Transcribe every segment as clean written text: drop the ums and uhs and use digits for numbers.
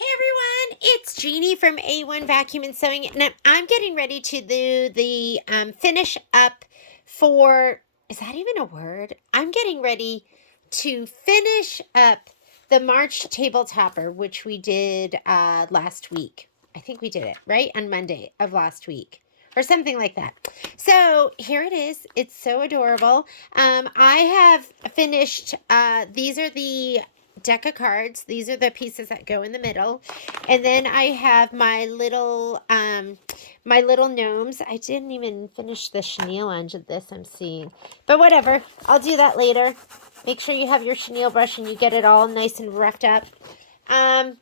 Hey everyone, it's Jeannie from A1 Vacuum and Sewing, and I'm getting ready to do the finish up for, is that even a word? I'm getting ready to finish up the March table topper, which we did last week. I think we did it, right? On Monday of last week. Or something like that. So here it is. It's so adorable. I have finished, these are the deck of cards. These are the pieces that go in the middle. And then I have my little gnomes. I didn't even finish the chenille end of this, I'm seeing. But whatever. I'll do that later. Make sure you have your chenille brush and you get it all nice and roughed up. And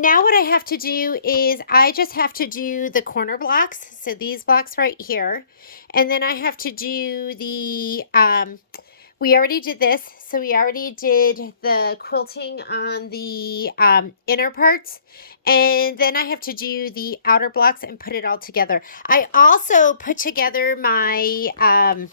now what I have to do is I just have to do the corner blocks. So these blocks right here. And then I have to do the, we already did this. So we already did the quilting on the inner parts. And then I have to do the outer blocks and put it all together. I also put together my,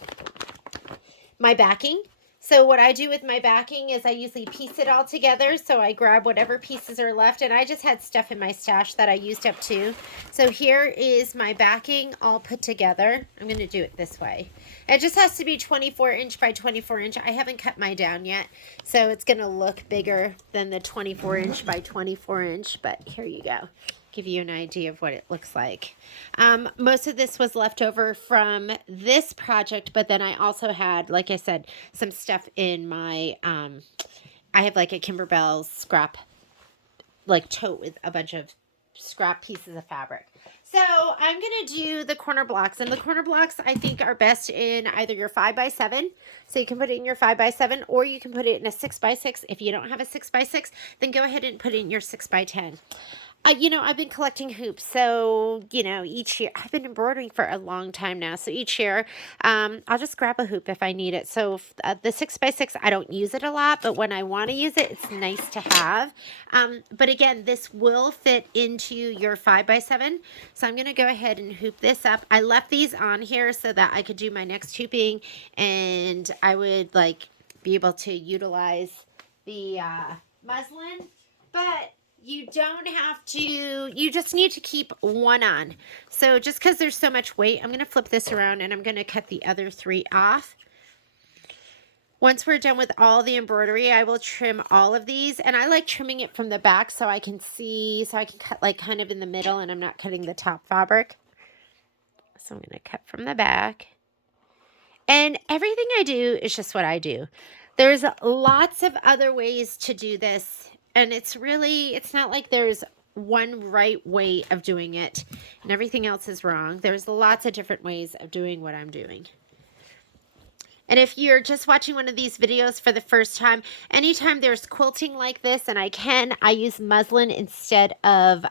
my backing. So what I do with my backing is I usually piece it all together. So I grab whatever pieces are left, and I just had stuff in my stash that I used up too. So here is my backing all put together. I'm going to do it this way. It just has to be 24 inch by 24 inch. I haven't cut mine down yet, so it's going to look bigger than the 24 inch by 24 inch, but here you go. Give you an idea of what it looks like. Most of this was left over from this project, but then I also had, like I said, some stuff in my, I have like a Kimberbell scrap, like tote with a bunch of scrap pieces of fabric. So I'm going to do the corner blocks, and the corner blocks I think are best in either your 5x7. So you can put it in your 5x7, or you can put it in a 6x6. If you don't have a 6x6, then go ahead and put it in your 6x10. I've been collecting hoops, so, each year, I've been embroidering for a long time now, so each year, I'll just grab a hoop if I need it. So the 6x6, I don't use it a lot, but when I want to use it, it's nice to have. But again, this will fit into your 5x7, so I'm going to go ahead and hoop this up. I left these on here so that I could do my next hooping, and I would, be able to utilize the muslin, but you don't have to, you just need to keep one on. So just because there's so much weight, I'm going to flip this around and I'm going to cut the other three off. Once we're done with all the embroidery, I will trim all of these. And I like trimming it from the back so I can see, so I can cut like kind of in the middle and I'm not cutting the top fabric. So I'm going to cut from the back. And everything I do is just what I do. There's lots of other ways to do this. And it's not like there's one right way of doing it and everything else is wrong. There's lots of different ways of doing what I'm doing. And if you're just watching one of these videos for the first time, anytime there's quilting like this, and I use muslin instead of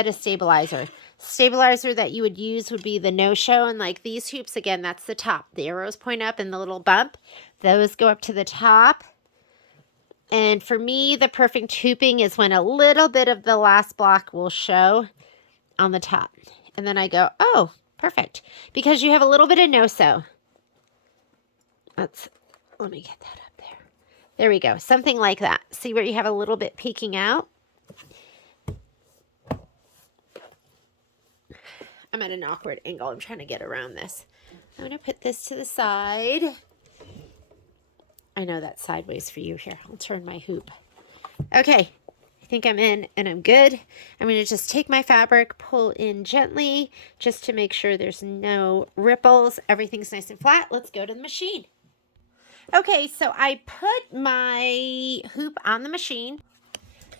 stabilizer. Stabilizer that you would use would be the no-show, and like these hoops, again, that's the top. The arrows point up and the little bump. Those go up to the top. And for me, the perfect hooping is when a little bit of the last block will show on the top. And then I go, oh, perfect. Because you have a little bit of no-sew. Let me get that up there. There we go. Something like that. See where you have a little bit peeking out? I'm at an awkward angle. I'm trying to get around this. I'm going to put this to the side. I know that's sideways for you here. I'll turn my hoop. Okay. I think I'm in and I'm good. I'm going to just take my fabric, pull in gently just to make sure there's no ripples. Everything's nice and flat. Let's go to the machine. Okay, so I put my hoop on the machine.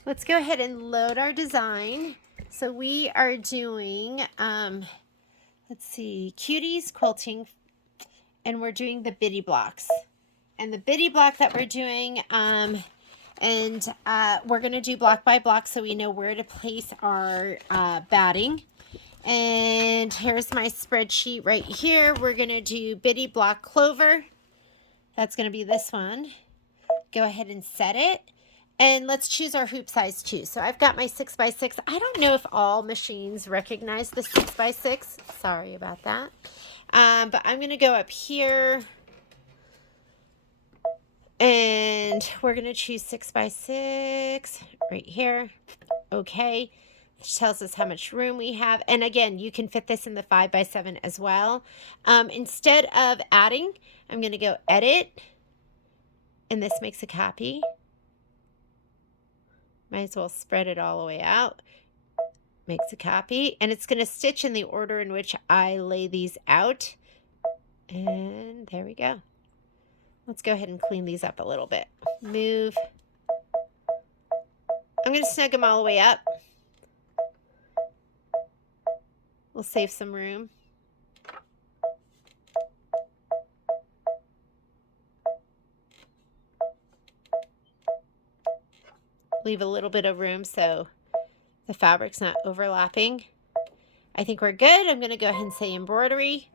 Let's go ahead and load our design. So we are doing, let's see, Cuties quilting, and we're doing the bitty blocks. And the bitty block that we're doing, we're going to do block by block so we know where to place our batting. And here's my spreadsheet right here. We're going to do bitty block clover. That's going to be this one. Go ahead and set it. And let's choose our hoop size too. So I've got my 6x6. I don't know if all machines recognize the 6x6. Sorry about that. But I'm going to go up here. And we're going to choose 6 by 6 right here. Okay. Which tells us how much room we have. And again, you can fit this in the 5 by 7 as well. Instead of adding, I'm going to go edit. And this makes a copy. Might as well spread it all the way out. Makes a copy. And it's going to stitch in the order in which I lay these out. And there we go. Let's go ahead and clean these up a little bit. Move. I'm going to snug them all the way up. We'll save some room. Leave a little bit of room so the fabric's not overlapping. I think we're good. I'm going to go ahead and say embroidery.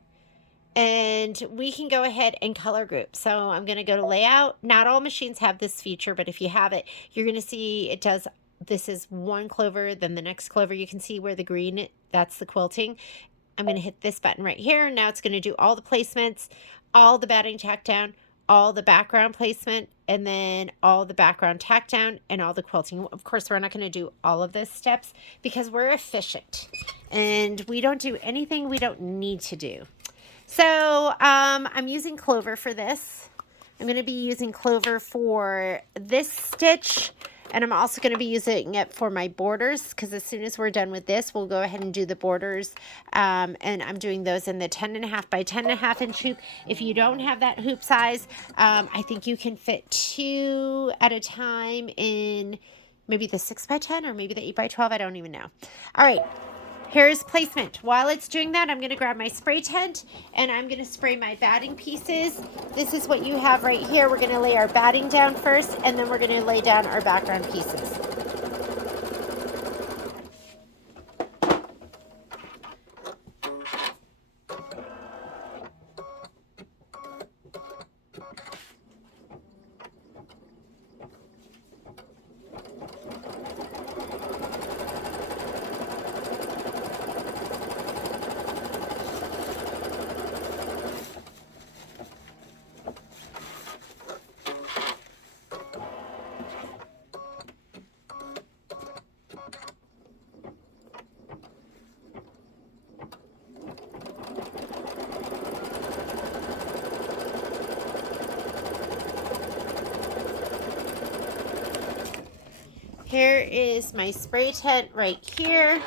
And we can go ahead and color group. So I'm going to go to layout. Not all machines have this feature, but if you have it, you're going to see it does. This is one clover, then the next clover. You can see where the green, that's the quilting. I'm going to hit this button right here. Now it's going to do all the placements, all the batting tack down, all the background placement, and then all the background tack down and all the quilting. Of course, we're not going to do all of those steps because we're efficient and we don't do anything we don't need to do. So I'm using clover for this. I'm going to be using clover for this stitch, and I'm also going to be using it for my borders because as soon as we're done with this, we'll go ahead and do the borders. And I'm doing those in the 10.5 by 10.5 inch hoop. If you don't have that hoop size, I think you can fit 2 at a time in maybe the 6 by 10 or maybe the 8 by 12. I don't even know. All right. Here's placement. While it's doing that, I'm going to grab my spray tent and I'm going to spray my batting pieces. This is what you have right here. We're going to lay our batting down first and then we're going to lay down our background pieces. Here is my spray tent right here.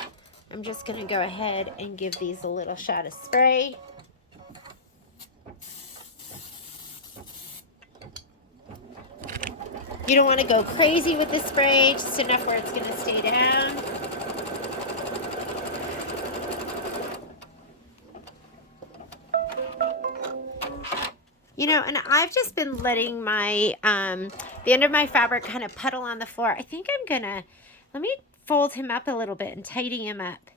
I'm just going to go ahead and give these a little shot of spray. You don't want to go crazy with the spray, just enough where it's going to stay down. You know, and I've just been letting my, the end of my fabric kind of puddle on the floor. I think I'm gonna, let me fold him up a little bit and tidy him up.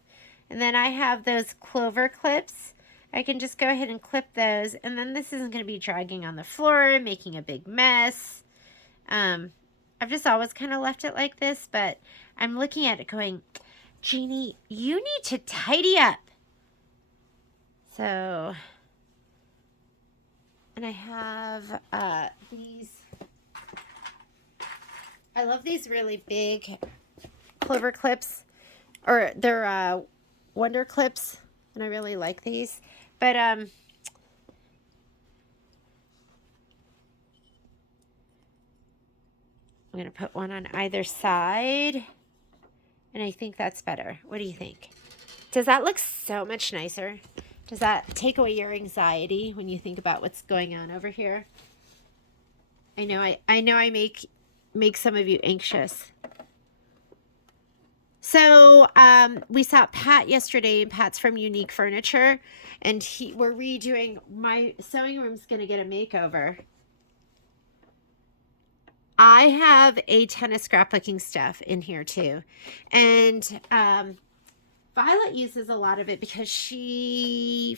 And then I have those clover clips. I can just go ahead and clip those. And then this isn't gonna be dragging on the floor, making a big mess. I've just always kind of left it like this, but I'm looking at it going, Jeannie, you need to tidy up. So... and I have these, I love these really big clover clips, or they're Wonder clips, and I really like these. But I'm going to put one on either side, and I think that's better. What do you think? Does that look so much nicer? Does that take away your anxiety when you think about what's going on over here? I know I make some of you anxious. So we saw Pat yesterday, and Pat's from Unique Furniture, and we're redoing, my sewing room's going to get a makeover. I have a ton of scrapbooking stuff in here too, and Violet uses a lot of it because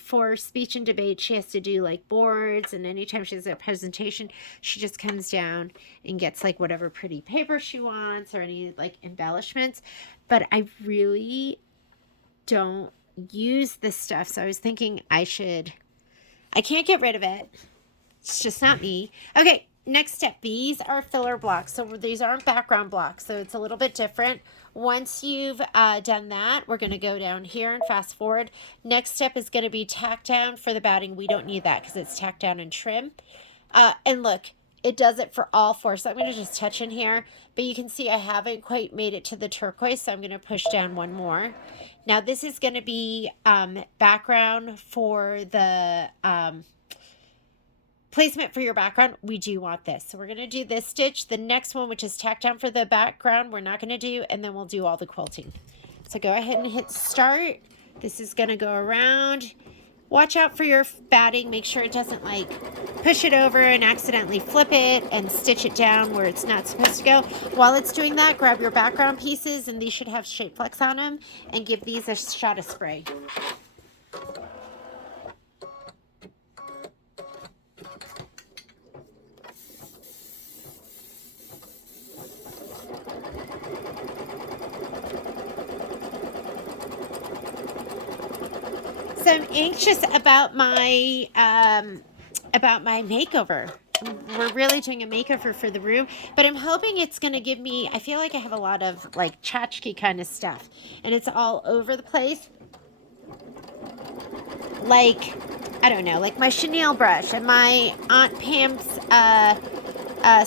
for speech and debate, she has to do like boards, and anytime she has a presentation, she just comes down and gets like whatever pretty paper she wants or any like embellishments. But I really don't use this stuff, so I was thinking I can't get rid of it. It's just not me. Okay, next step, these are filler blocks. So these aren't background blocks. So it's a little bit different. Once you've done that, we're going to go down here and fast forward. Next step is going to be tack down for the batting. We don't need that because it's tack down and trim. And look, it does it for all four. So I'm going to just touch in here. But you can see I haven't quite made it to the turquoise. So I'm going to push down one more. Now this is going to be background for the placement for your background. We do want this. So we're going to do this stitch. The next one, which is tack down for the background, we're not going to do. And then we'll do all the quilting. So go ahead and hit start. This is going to go around. Watch out for your batting. Make sure it doesn't like push it over and accidentally flip it and stitch it down where it's not supposed to go. While it's doing that, grab your background pieces, and these should have shape flex on them, and give these a shot of spray. So I'm anxious about my makeover. We're really doing a makeover for the room, but I'm hoping it's going to give me, I feel like I have a lot of like tchotchke kind of stuff, and it's all over the place. Like, I don't know, like my chenille brush and my Aunt Pam's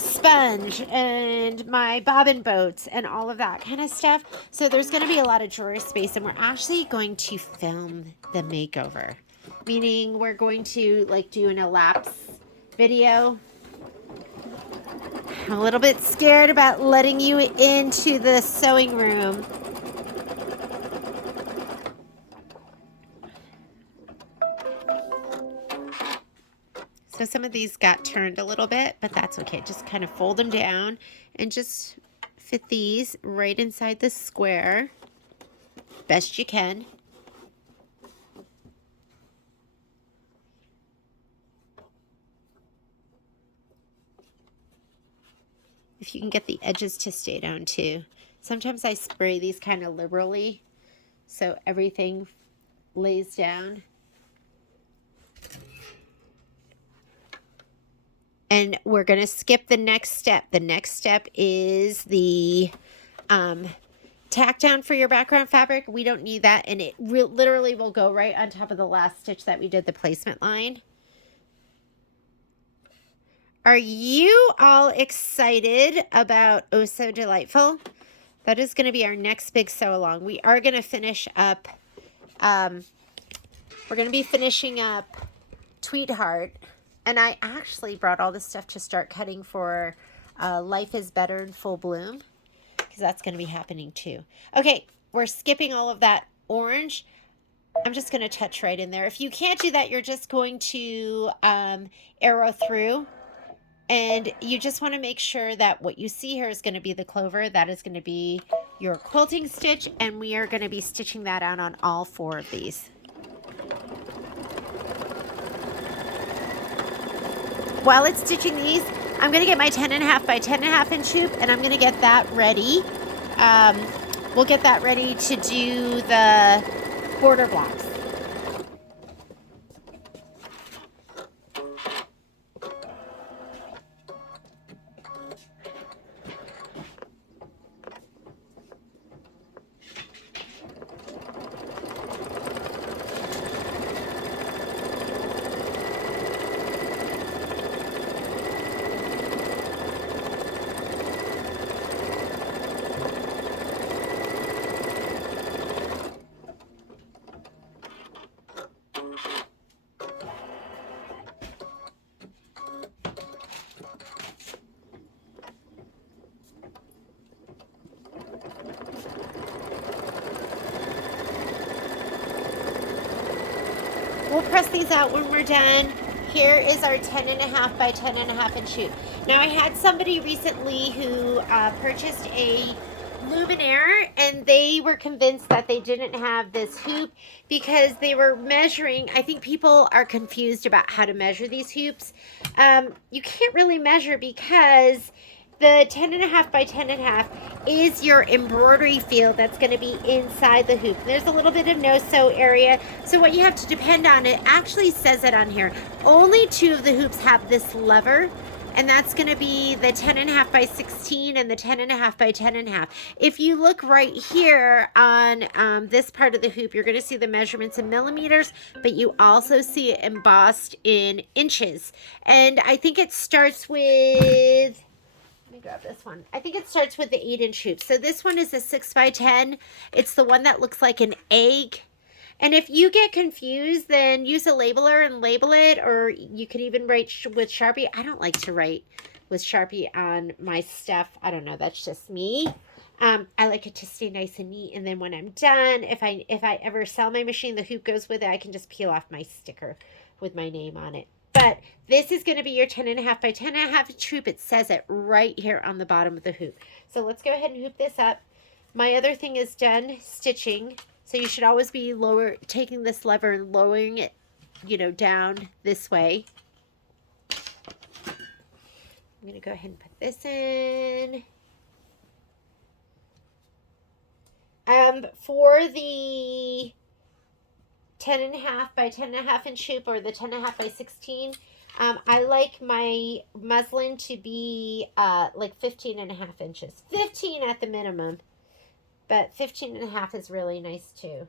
sponge and my bobbin boats and all of that kind of stuff. So there's going to be a lot of drawer space, and we're actually going to film the makeover, meaning we're going to like do an elapse video. I'm a little bit scared about letting you into the sewing room. So some of these got turned a little bit, but that's okay. Just kind of fold them down and just fit these right inside the square best you can. If you can get the edges to stay down too. Sometimes I spray these kind of liberally so everything lays down. And we're going to skip the next step. The next step is the tack down for your background fabric. We don't need that, and it literally will go right on top of the last stitch that we did the placement line. Are you all excited about Oh So Delightful? That is going to be our next big sew along. We are going to finish up, we're going to be finishing up Tweetheart. And I actually brought all this stuff to start cutting for Life is Better in Full Bloom, because that's going to be happening too. Okay, we're skipping all of that orange. I'm just going to touch right in there. If you can't do that, you're just going to arrow through. And you just want to make sure that what you see here is going to be the clover. That is going to be your quilting stitch. And we are going to be stitching that out on all four of these. While it's stitching these, I'm going to get my 10.5 by 10.5 inch hoop, and I'm going to get that ready. We'll get that ready to do the border blocks. We'll press these out when we're done. Here is our 10.5 by 10.5 inch hoop. Now I had somebody recently who purchased a Luminaire, and they were convinced that they didn't have this hoop because they were measuring. I think people are confused about how to measure these hoops. You can't really measure because the 10.5 by 10.5 is your embroidery field that's going to be inside the hoop. There's a little bit of no-sew area, so what you have to depend on, it actually says it on here, only 2 of the hoops have this lever, and that's going to be the 10.5 by 16 and the 10.5 by 10.5. If you look right here on this part of the hoop, you're going to see the measurements in millimeters, but you also see it embossed in inches. And I think it starts with, let me grab this one. I think it starts with the 8-inch hoop. So this one is a 6 by 10. It's the one that looks like an egg. And if you get confused, then use a labeler and label it, or you could even write with Sharpie. I don't like to write with Sharpie on my stuff. I don't know. That's just me. I like it to stay nice and neat. And then when I'm done, if I ever sell my machine, the hoop goes with it. I can just peel off my sticker with my name on it. But this is going to be your 10.5 by 10.5 inch hoop. It says it right here on the bottom of the hoop. So let's go ahead and hoop this up. My other thing is done stitching. So you should always be taking this lever and lowering it, you know, down this way. I'm going to go ahead and put this in. For the 10.5 by 10.5 inch hoop, or the 10.5 by 16, I like my muslin to be like 15.5 inches. 15 at the minimum. But 15.5 is really nice too.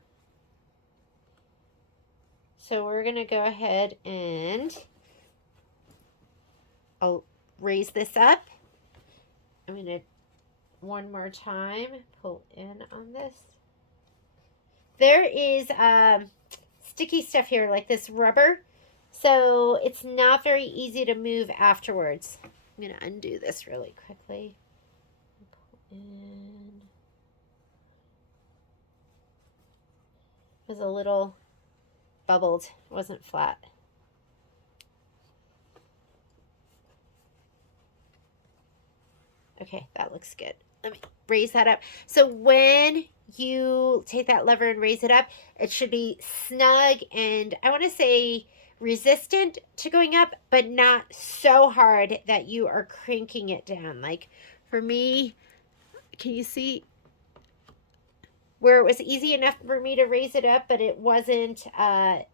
So we're going to go ahead and I'll raise this up. I'm going to one more time pull in on this. There is sticky stuff here, like this rubber. So it's not very easy to move afterwards. I'm going to undo this really quickly. Pull in. It was a little bubbled. It wasn't flat. Okay, that looks good. Let me raise that up. So when you take that lever and raise it up, it should be snug and, I want to say, resistant to going up, but not so hard that you are cranking it down. Like for me, can you see where it was easy enough for me to raise it up, but it wasn't a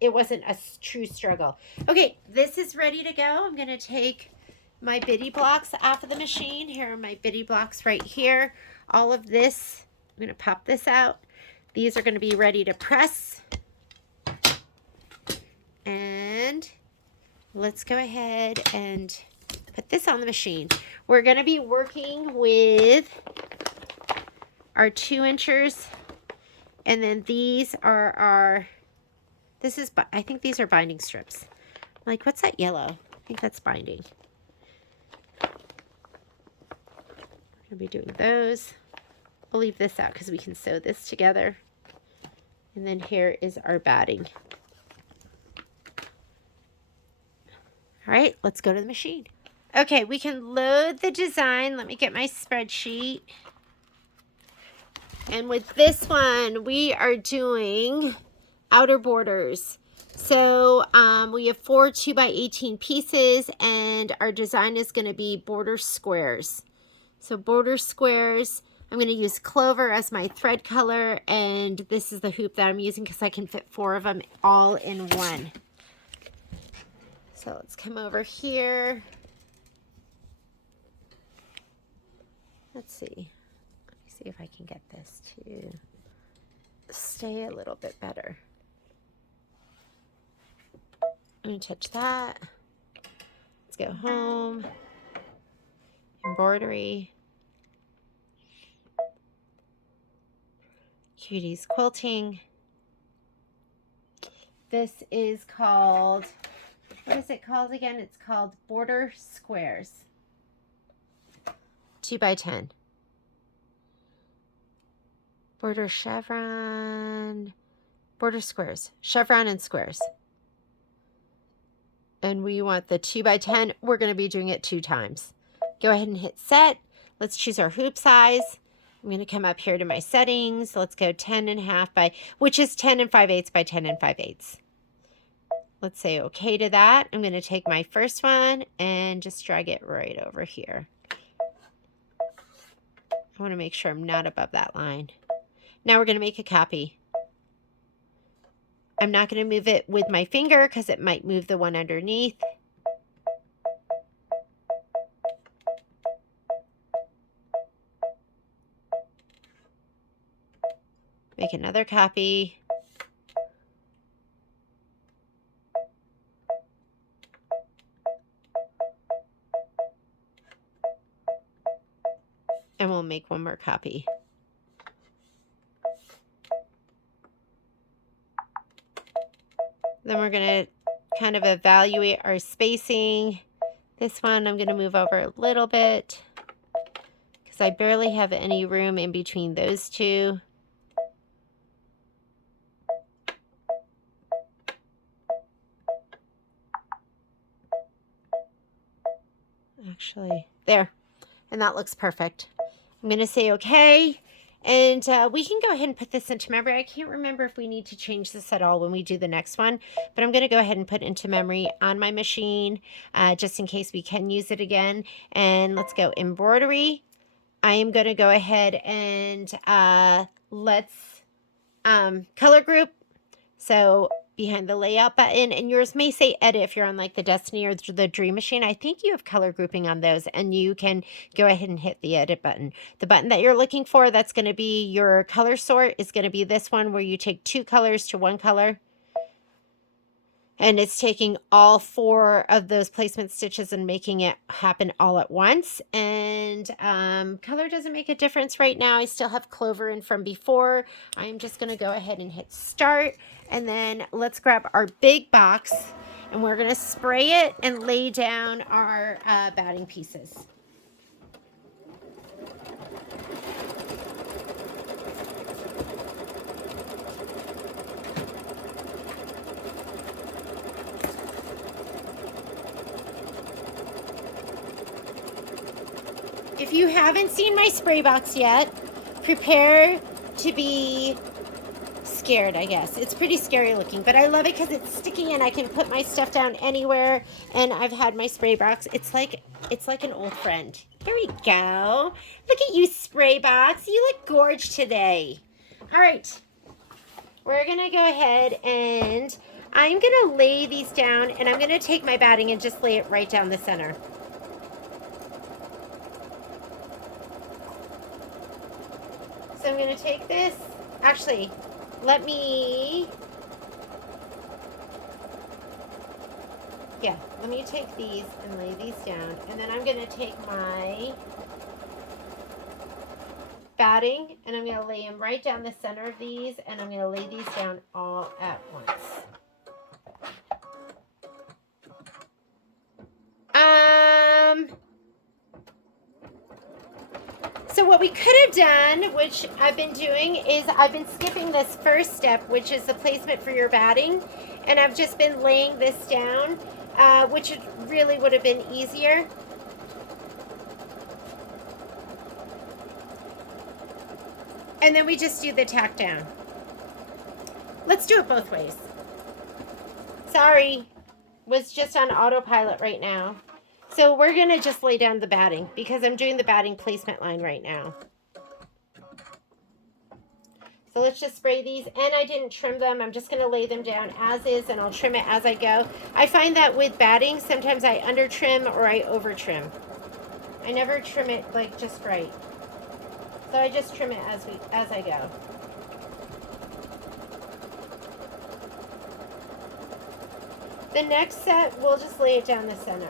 true struggle. Okay, this is ready to go. I'm going to take my bitty blocks off of the machine. Here are my bitty blocks right here. All of this, I'm going to pop this out. These are going to be ready to press. And let's go ahead and put this on the machine. We're going to be working with our 2 inchers. And then these are our, I think these are binding strips. Like, what's that yellow? I think that's binding. We're going to be doing those. I'll leave this out because we can sew this together. And then here is our batting. All right, let's go to the machine. Okay, we can load the design. Let me get my spreadsheet. And with this one, we are doing outer borders. So we have 4 2x18 pieces, and our design is going to be border squares. So border squares, I'm going to use clover as my thread color, and this is the hoop that I'm using because I can fit 4 of them all in one. So let's come over here. Let's see. See if I can get this to stay a little bit better. I'm going to touch that. Let's go home. Embroidery. Cuties quilting. This is called, what is it called again? It's called Border Squares. 2x10. Border chevron, border squares, chevron and squares. And we want the 2x10. We're going to be doing it 2 times. Go ahead and hit set. Let's choose our hoop size. I'm going to come up here to my settings. Let's go 10.5 by, which is 10 5/8 by 10 5/8. Let's say okay to that. I'm going to take my first one and just drag it right over here. I want to make sure I'm not above that line. Now we're going to make a copy. I'm not going to move it with my finger because it might move the one underneath. Make another copy. And we'll make one more copy. Then we're going to kind of evaluate our spacing. This one I'm going to move over a little bit because I barely have any room in between those two. Actually, there. And that looks perfect. I'm going to say okay. And we can go ahead and put this into memory. I can't remember if we need to change this at all when we do the next one, but I'm going to go ahead and put into memory on my machine just in case we can use it again. And let's go embroidery. I am going to go ahead and let's color group. So behind the layout button, and yours may say edit if you're on like the Destiny or the Dream Machine. I think you have color grouping on those, and you can go ahead and hit the edit button. The button that you're looking for, that's going to be your color sort, is going to be this one where you take 2 colors to 1 color. And it's taking all 4 of those placement stitches and making it happen all at once. And color doesn't make a difference right now. I still have clover in from before. I'm just going to go ahead and hit start. And then let's grab our big box and we're going to spray it and lay down our batting pieces. If you haven't seen my spray box yet, prepare to be scared, I guess. It's pretty scary looking, but I love it because it's sticky and I can put my stuff down anywhere. And I've had my spray box. It's like an old friend. Here we go. Look at you, spray box. You look gorge today. All right. We're going to go ahead and I'm going to lay these down, and I'm going to take my batting and just lay it right down the center. So I'm going to take this. Actually, let me take these and lay these down. And then I'm going to take my batting and I'm going to lay them right down the center of these, and I'm going to lay these down all at once. So what we could have done, which I've been doing, is I've been skipping this first step, which is the placement for your batting, and I've just been laying this down, which really would have been easier. And then we just do the tack down. Let's do it both ways. Sorry, was just on autopilot right now. So we're going to just lay down the batting because I'm doing the batting placement line right now. So let's just spray these, and I didn't trim them. I'm just going to lay them down as is, and I'll trim it as I go. I find that with batting, sometimes I under trim or I over trim. I never trim it like just right. So I just trim it as I go. The next set, we'll just lay it down the center.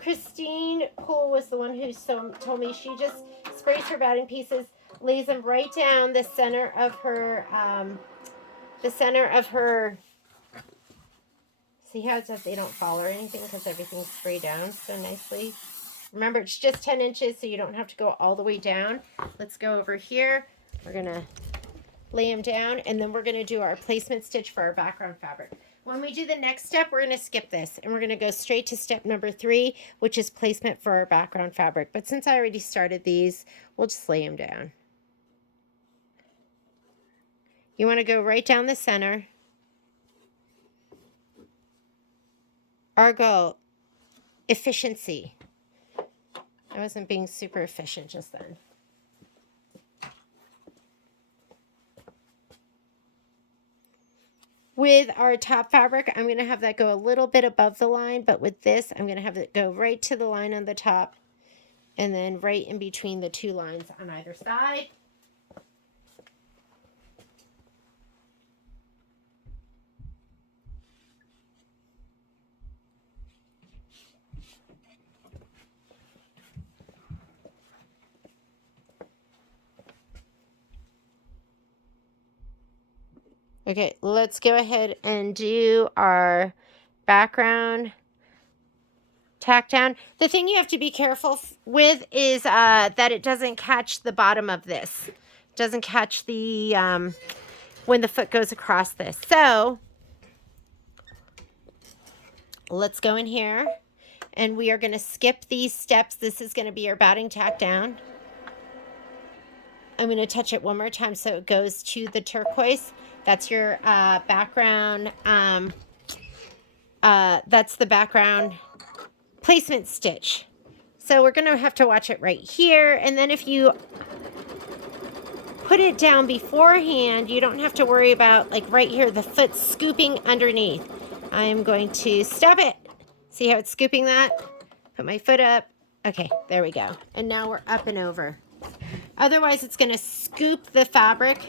Christine Poole was the one who told me she just sprays her batting pieces, lays them right down the center of her, see how it says they don't fall or anything because everything's sprayed down so nicely. Remember, it's just 10 inches, so you don't have to go all the way down. Let's go over here. We're going to lay them down, and then we're going to do our placement stitch for our background fabric. When we do the next step, we're going to skip this, and we're going to go straight to step number 3, which is placement for our background fabric. But since I already started these, we'll just lay them down. You want to go right down the center. Our goal, efficiency. I wasn't being super efficient just then. With our top fabric, I'm going to have that go a little bit above the line, but with this, I'm going to have it go right to the line on the top and then right in between the two lines on either side. Okay, let's go ahead and do our background tack down. The thing you have to be careful with is that it doesn't catch the bottom of this. It doesn't catch the, when the foot goes across this. So let's go in here and we are going to skip these steps. This is going to be our batting tack down. I'm going to touch it one more time so it goes to the turquoise. That's your background. That's the background placement stitch. So we're going to have to watch it right here. And then if you put it down beforehand, you don't have to worry about, like right here, the foot scooping underneath. I'm going to stop it. See how it's scooping that? Put my foot up. Okay, there we go. And now we're up and over. Otherwise, it's going to scoop the fabric.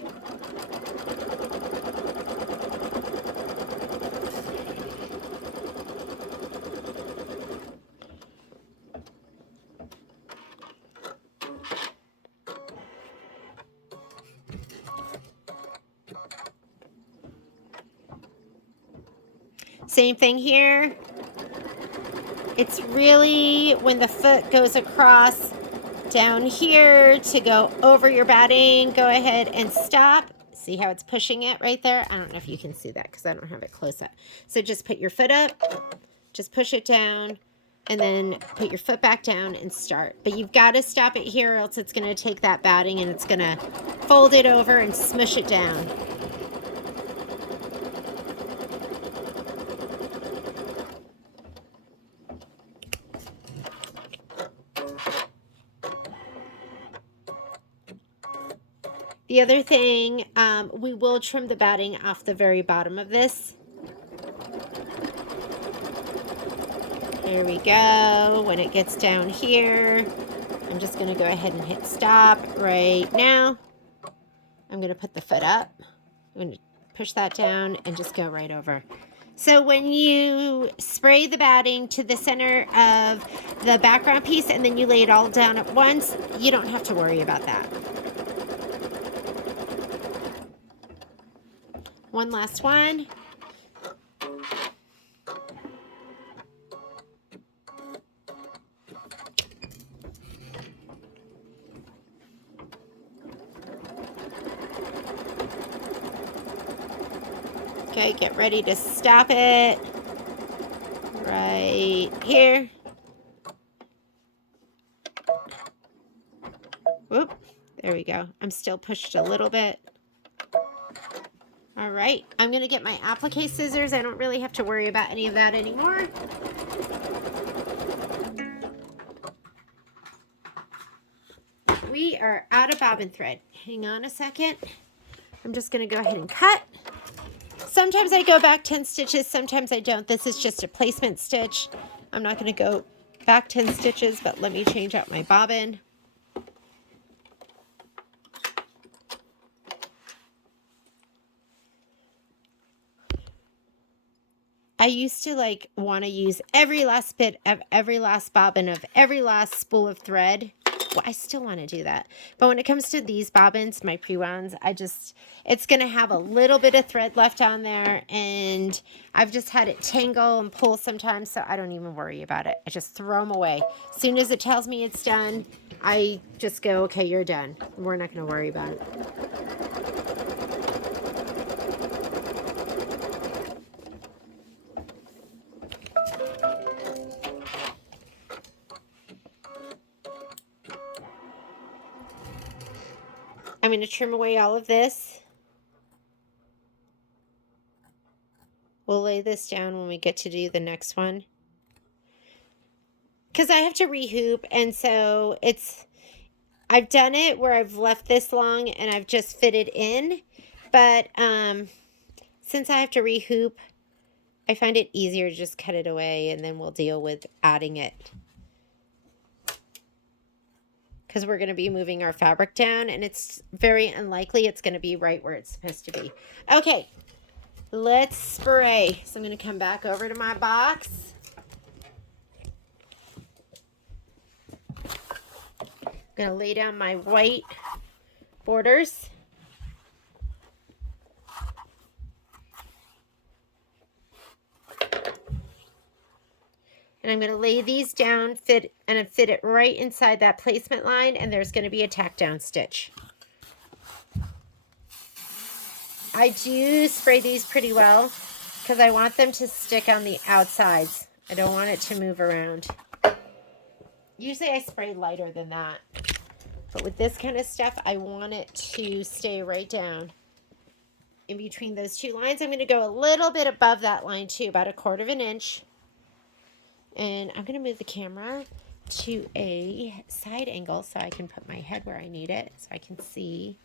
Same thing here. It's really when the foot goes across down here to go over your batting, go ahead and stop. See how it's pushing it right there? I don't know if you can see that because I don't have it close up. So just put your foot up, just push it down, and then put your foot back down and start. But you've got to stop it here or else it's going to take that batting and it's going to fold it over and smush it down. The other thing, we will trim the batting off the very bottom of this. There we go. When it gets down here, I'm just going to go ahead and hit stop right now. I'm going to put the foot up. I'm going to push that down and just go right over. So when you spray the batting to the center of the background piece and then you lay it all down at once, you don't have to worry about that. One last one. Okay, get ready to stop it right here. Whoop, there we go. I'm still pushed a little bit. All right, I'm going to get my applique scissors. I don't really have to worry about any of that anymore. We are out of bobbin thread. Hang on a second. I'm just going to go ahead and cut. Sometimes I go back 10 stitches, sometimes I don't. This is just a placement stitch. I'm not going to go back 10 stitches, but let me change out my bobbin. I used to like want to use every last bit of every last bobbin of every last spool of thread. Well, I still want to do that. But when it comes to these bobbins, my pre-wounds, it's going to have a little bit of thread left on there. And I've just had it tangle and pull sometimes, so I don't even worry about it. I just throw them away. As soon as it tells me it's done, I just go, okay, you're done. We're not going to worry about it. I'm going to trim away all of this. We'll lay this down when we get to do the next one. Because I have to rehoop, and so I've done it where I've left this long and I've just fitted in. But since I have to rehoop, I find it easier to just cut it away and then we'll deal with adding it. because we're going to be moving our fabric down, and it's very unlikely it's going to be right where it's supposed to be. Okay, let's spray. So I'm going to come back over to my box. I'm going to lay down my white borders. And I'm going to lay these down, fit it right inside that placement line, and there's going to be a tack down stitch. I do spray these pretty well because I want them to stick on the outsides. I don't want it to move around. Usually I spray lighter than that, but with this kind of stuff, I want it to stay right down in between those two lines. I'm going to go a little bit above that line too, about 1/4 of an inch. And I'm going to move the camera to a side angle so I can put my head where I need it so I can see.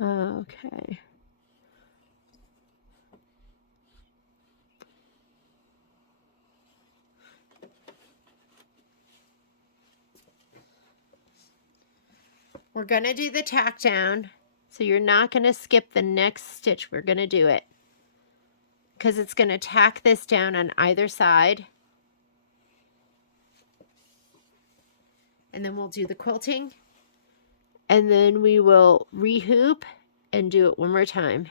Okay. We're going to do the tack down, so you're not going to skip the next stitch. We're going to do it because it's going to tack this down on either side. And then we'll do the quilting. And then we will rehoop and do it one more time.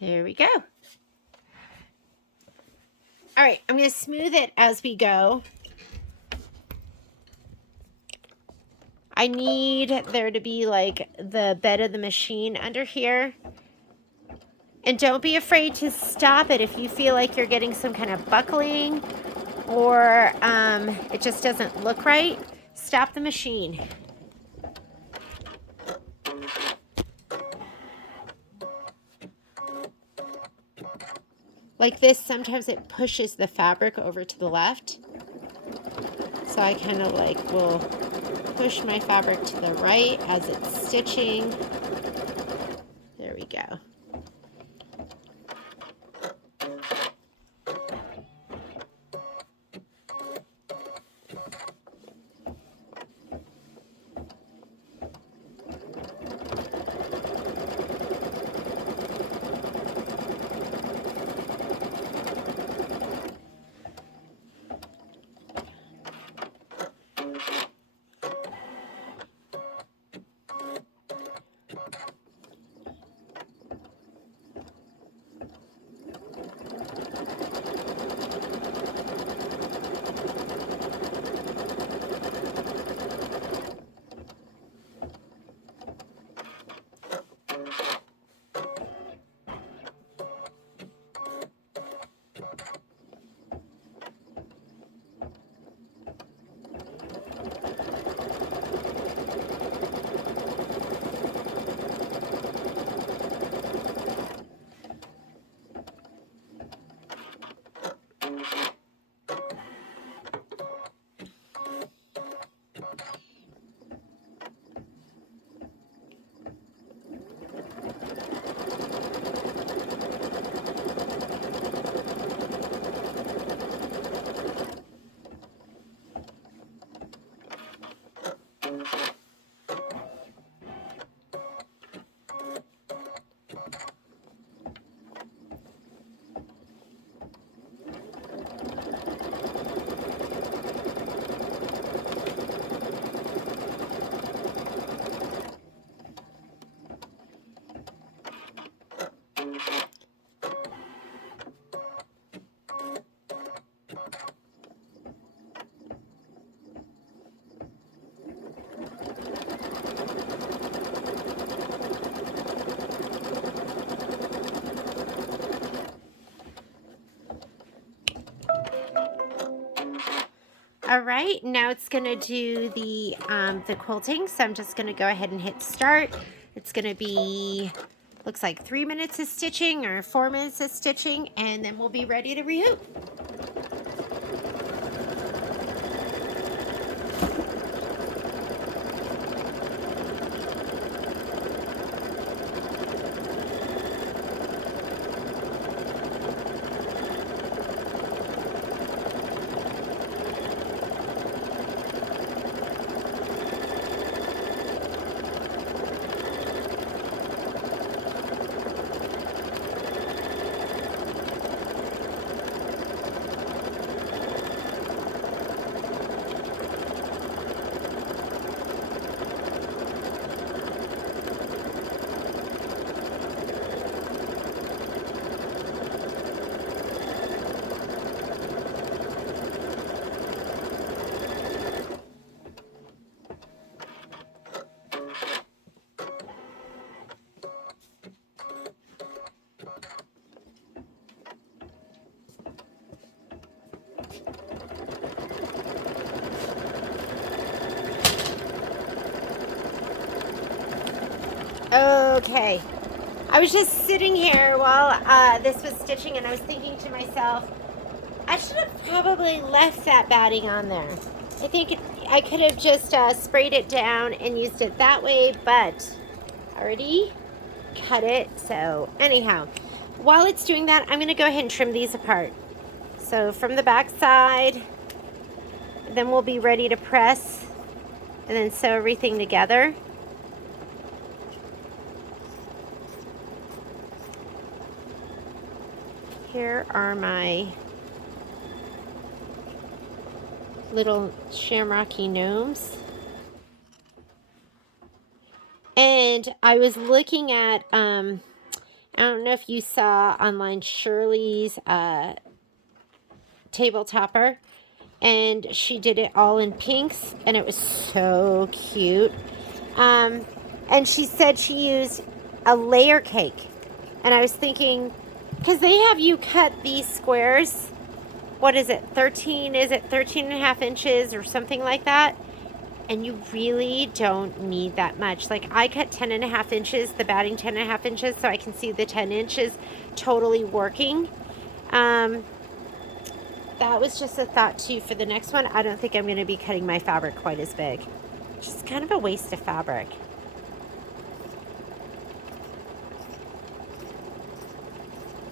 There we go. All right, I'm going to smooth it as we go. I need there to be like the bed of the machine under here. And don't be afraid to stop it if you feel like you're getting some kind of buckling or it just doesn't look right. Stop the machine. Like this, sometimes it pushes the fabric over to the left. So I kind of like will push my fabric to the right as it's stitching. There we go. All right, now it's gonna do the quilting. So I'm just gonna go ahead and hit start. It's gonna be, looks like 3 minutes of stitching or 4 minutes of stitching, and then we'll be ready to rehoop. Okay. I was just sitting here while this was stitching, and I was thinking to myself, I should have probably left that batting on there. I think I could have just sprayed it down and used it that way, but I already cut it. So anyhow, while it's doing that, I'm going to go ahead and trim these apart. So from the back side, then we'll be ready to press and then sew everything together. Here are my little shamrocky gnomes. And I was looking at, I don't know if you saw online Shirley's table topper, and she did it all in pinks, and it was so cute. And she said she used a layer cake, and I was thinking, because they have you cut these squares, what is it, 13 and a half inches or something like that, and you really don't need that much. Like, I cut 10 and a half inches, the batting 10 and a half inches, so I can see the 10 inches totally working. That was just a thought too for the next one. I don't think I'm going to be cutting my fabric quite as big. It's just kind of a waste of fabric.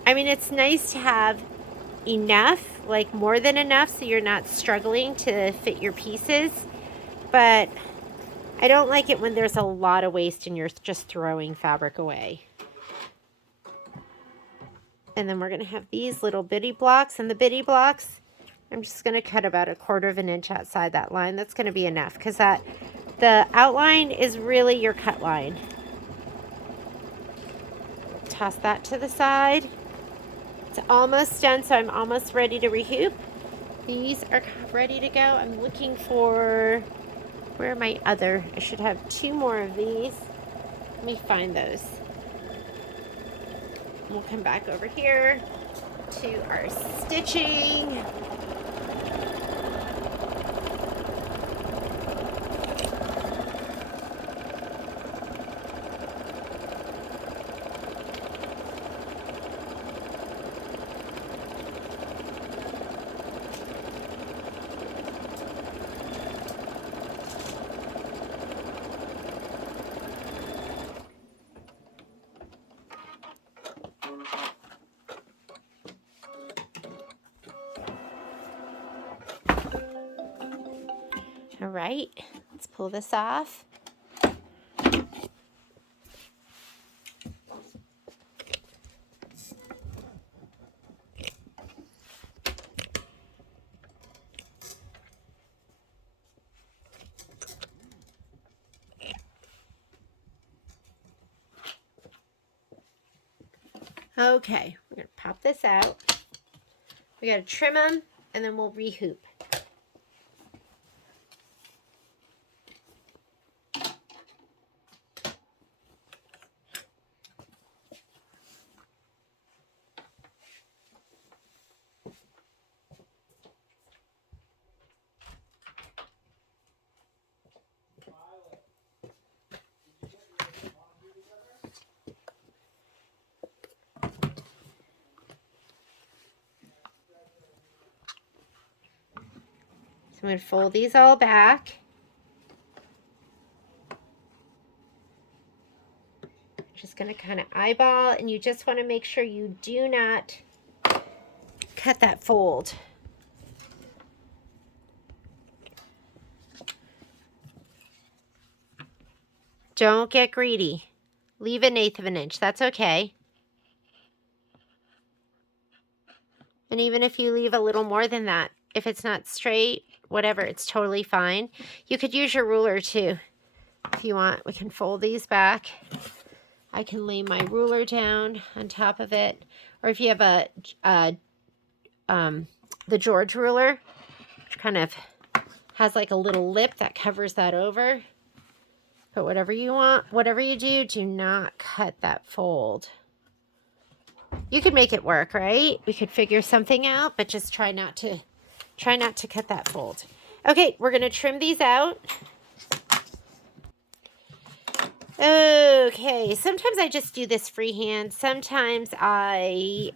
I mean, it's nice to have enough, like more than enough, so you're not struggling to fit your pieces. But I don't like it when there's a lot of waste and you're just throwing fabric away. And then we're going to have these little bitty blocks, and the bitty blocks, I'm just going to cut about 1/4 of an inch outside that line. That's going to be enough, because the outline is really your cut line. Toss that to the side. It's almost done, so I'm almost ready to rehoop. These are ready to go. I'm looking for, where are my other? I should have 2 more of these. Let me find those. We'll come back over here to our stitching. All right, let's pull this off. Okay, we're going to pop this out. We got to trim them, and then we'll rehoop. So I'm going to fold these all back. Just going to kind of eyeball, and you just want to make sure you do not cut that fold. Don't get greedy. Leave 1/8 of an inch. That's okay. And even if you leave a little more than that, if it's not straight, whatever, it's totally fine. You could use your ruler too if you want. We can fold these back. I can lay my ruler down on top of it. Or if you have the George ruler, which kind of has like a little lip that covers that over. But whatever you want, whatever you do, do not cut that fold. You could make it work, right? We could figure something out, but just try not to cut that fold. Okay, we're going to trim these out. Okay, sometimes I just do this freehand. Sometimes I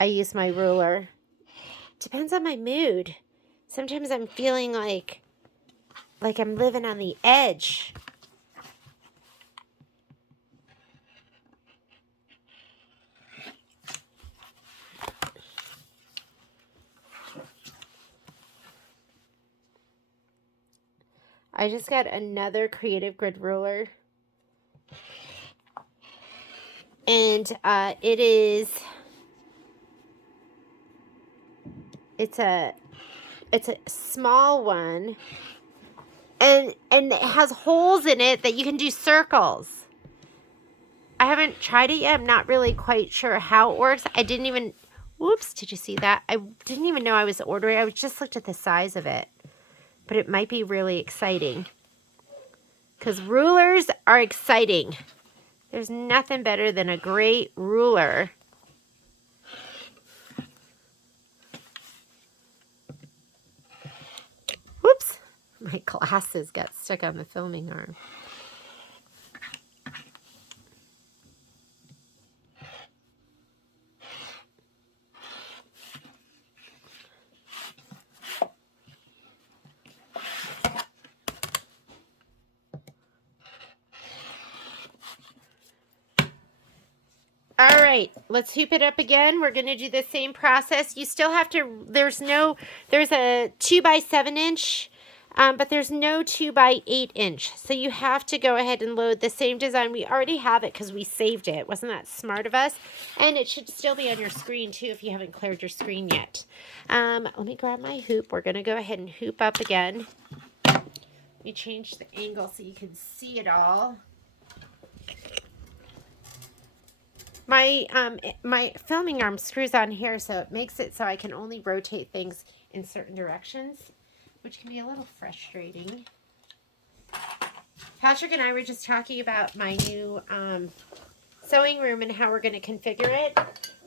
use my ruler. Depends on my mood. Sometimes I'm feeling like I'm living on the edge. I just got another Creative Grid ruler. And it's a small one. And it has holes in it that you can do circles. I haven't tried it yet. I'm not really quite sure how it works. I didn't even, whoops, did you see that? I didn't even know I was ordering. I just looked at the size of it. But it might be really exciting. Because rulers are exciting. There's nothing better than a great ruler. Whoops, my glasses got stuck on the filming arm. All right, let's hoop it up again. We're going to do the same process. You still have to, there's a 2x7 inch, but there's no 2x8 inch. So you have to go ahead and load the same design. We already have it because we saved it. Wasn't that smart of us? And it should still be on your screen too if you haven't cleared your screen yet. Let me grab my hoop. We're going to go ahead and hoop up again. Let me change the angle so you can see it all. My filming arm screws on here, so it makes it so I can only rotate things in certain directions, which can be a little frustrating. Patrick and I were just talking about my new sewing room and how we're going to configure it.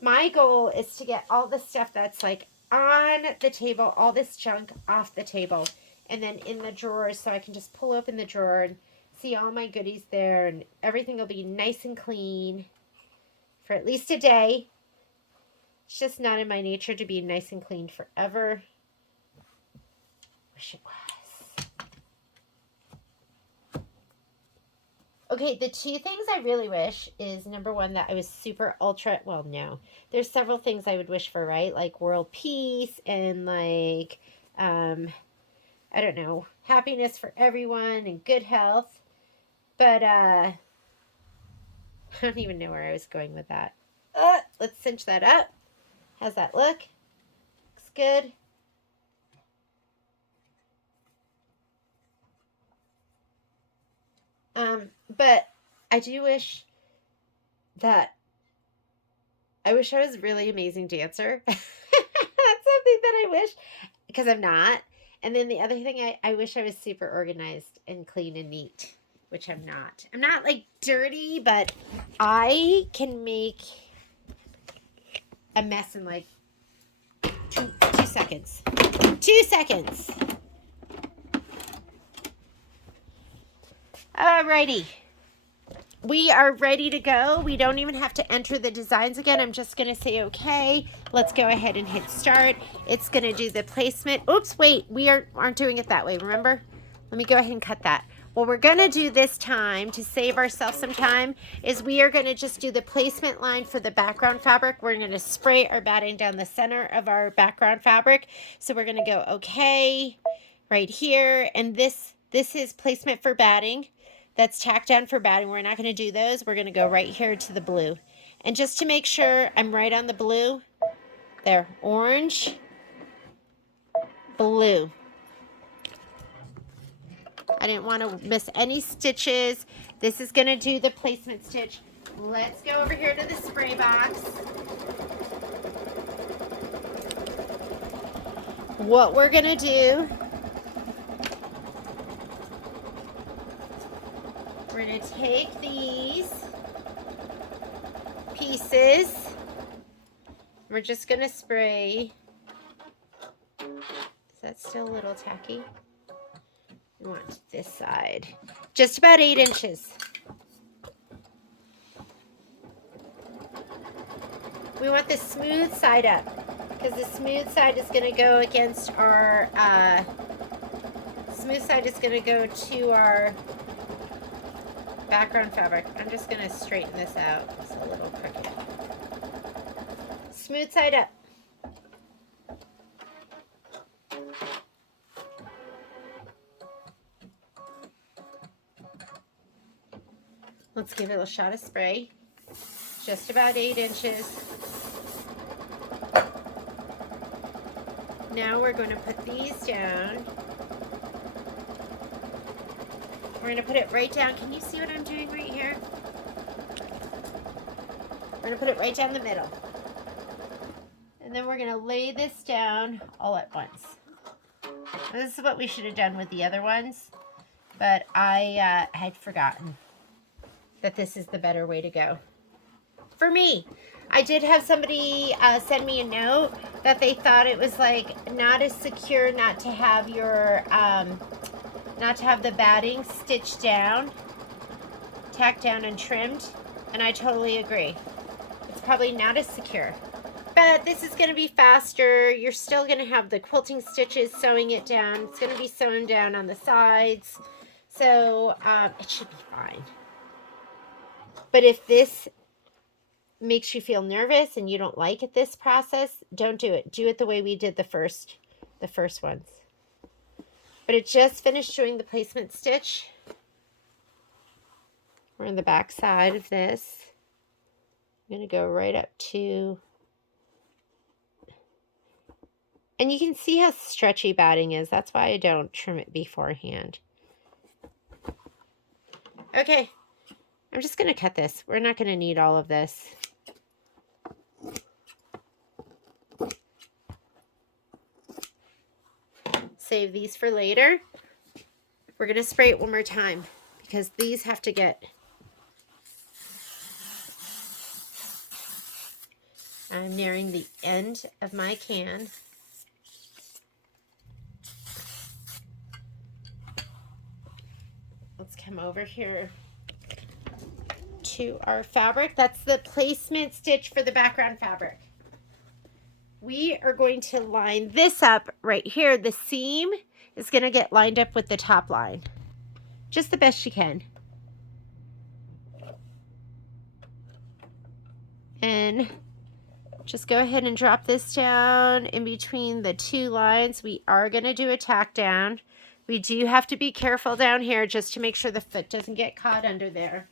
My goal is to get all the stuff that's like on the table, all this junk off the table, and then in the drawers, so I can just pull open the drawer and see all my goodies there, and everything will be nice and clean. For at least a day. It's just not in my nature to be nice and clean forever. Wish it was. Okay, the two things I really wish is, number one, that I was super ultra, well, no. There's several things I would wish for, right? Like world peace and like, I don't know, happiness for everyone and good health. But, I don't even know where I was going with that. Let's cinch that up. How's that look? Looks good. But I do wish that I was a really amazing dancer. That's something that I wish, because I'm not. And then the other thing, I wish I was super organized and clean and neat, which I'm not. I'm not like dirty, but I can make a mess in like two seconds. 2 seconds. Alrighty. We are ready to go. We don't even have to enter the designs again. I'm just going to say, okay, let's go ahead and hit start. It's going to do the placement. Oops, wait, we aren't doing it that way, remember? Let me go ahead and cut that. What we're going to do this time to save ourselves some time is we are going to just do the placement line for the background fabric. We're going to spray our batting down the center of our background fabric. So we're going to go, okay, right here. And this is placement for batting. That's tacked down for batting. We're not going to do those. We're going to go right here to the blue. And just to make sure I'm right on the blue, there, orange, blue. I didn't want to miss any stitches. This is going to do the placement stitch. Let's go over here to the spray box. What we're going to do, we're going to take these pieces. We're just going to spray. Is that still a little tacky? We want this side. Just about 8 inches. We want the smooth side up, because the smooth side is going to go against our, smooth side is going to go to our background fabric. I'm just going to straighten this out. It's a little crooked. Smooth side up. Let's give it a shot of spray. Just about 8 inches. Now we're going to put these down. We're going to put it right down. Can you see what I'm doing right here? We're going to put it right down the middle. And then we're going to lay this down all at once. This is what we should have done with the other ones, but I had forgotten that this is the better way to go. For me, I did have somebody send me a note that they thought it was like not as secure not to have your, not to have the batting stitched down, tacked down and trimmed, and I totally agree. It's probably not as secure. But this is going to be faster. You're still going to have the quilting stitches sewing it down. It's going to be sewn down on the sides. So it should be fine. But if this makes you feel nervous and you don't like it, this process, don't do it. Do it the way we did the first ones. But it just finished doing the placement stitch. We're on the back side of this. I'm going to go right up to... And you can see how stretchy batting is. That's why I don't trim it beforehand. Okay, I'm just going to cut this. We're not going to need all of this. Save these for later. We're going to spray it one more time because these have to get... I'm nearing the end of my can. Let's come over here to our fabric. That's the placement stitch for the background fabric. We are going to line this up right here. The seam is going to get lined up with the top line. Just the best you can. And just go ahead and drop this down in between the two lines. We are going to do a tack down. We do have to be careful down here just to make sure the foot doesn't get caught under there.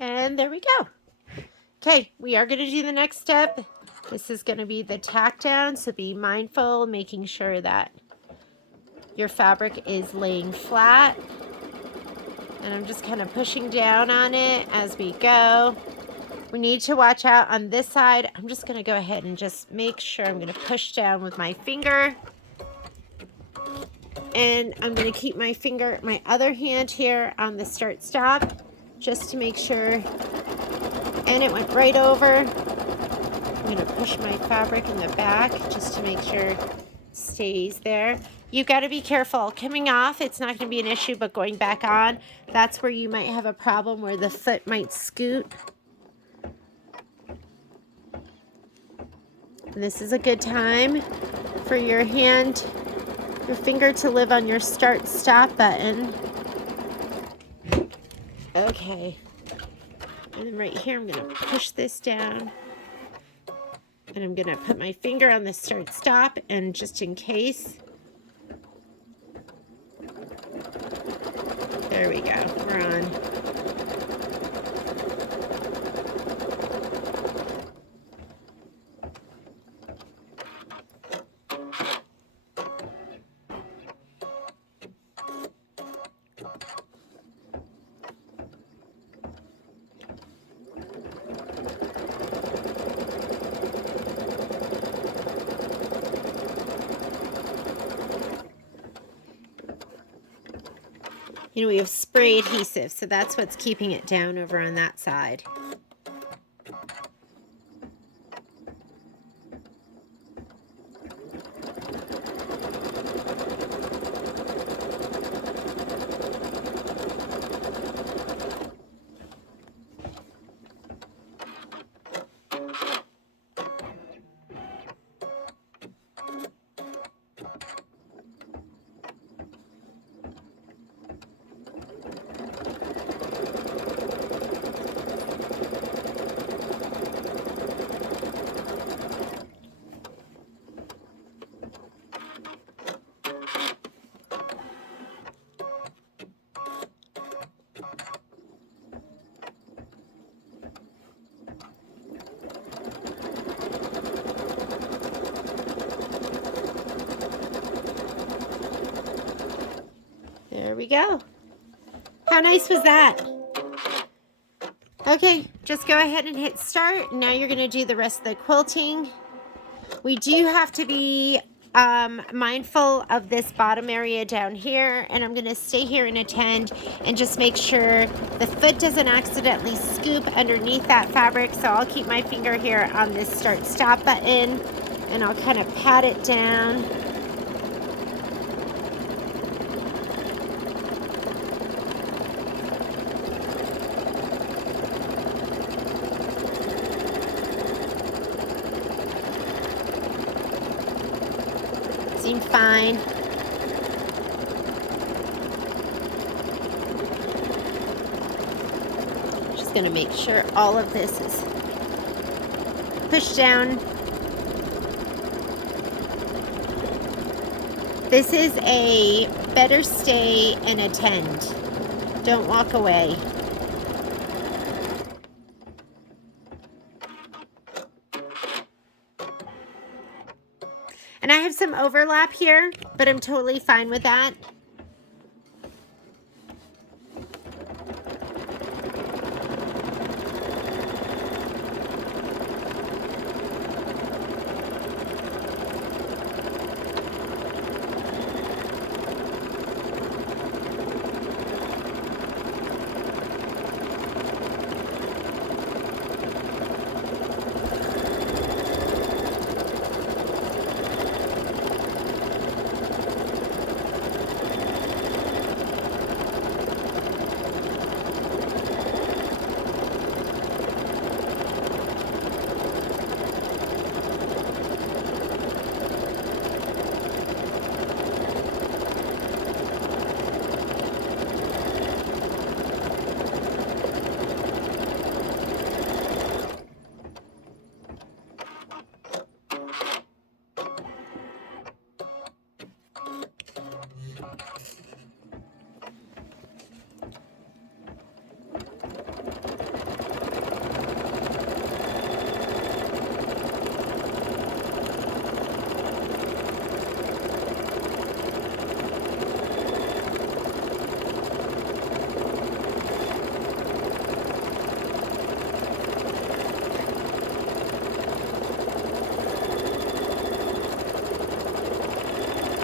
And there we go. Okay, we are going to do the next step. This is going to be the tack down, so be mindful, making sure that your fabric is laying flat. And I'm just kind of pushing down on it as we go. We need to watch out on this side. I'm just going to go ahead and just make sure I'm going to push down with my finger. And I'm going to keep my finger, my other hand here on the start stop, just to make sure. And it went right over. I'm going to push my fabric in the back just to make sure it stays there. You've got to be careful. Coming off, it's not going to be an issue, but going back on, that's where you might have a problem where the foot might scoot. And this is a good time for your hand, your finger to live on your start stop button. Okay. And then right here, I'm going to push this down And I'm going to put my finger on the start stop, and just in case. There we go. We're on. You know, we have spray adhesive, so that's what's keeping it down over on that side. There we go. How nice was that? Okay, just go ahead and hit start. Now you're going to do the rest of the quilting. We do have to be mindful of this bottom area down here, and I'm going to stay here and attend and just make sure the foot doesn't accidentally scoop underneath that fabric. So I'll keep my finger here on this start stop button, and I'll kind of pat it down. Seemed fine. Just gonna make sure all of this is pushed down. This is a better stay and attend. Don't walk away. And I have some overlap here, but I'm totally fine with that.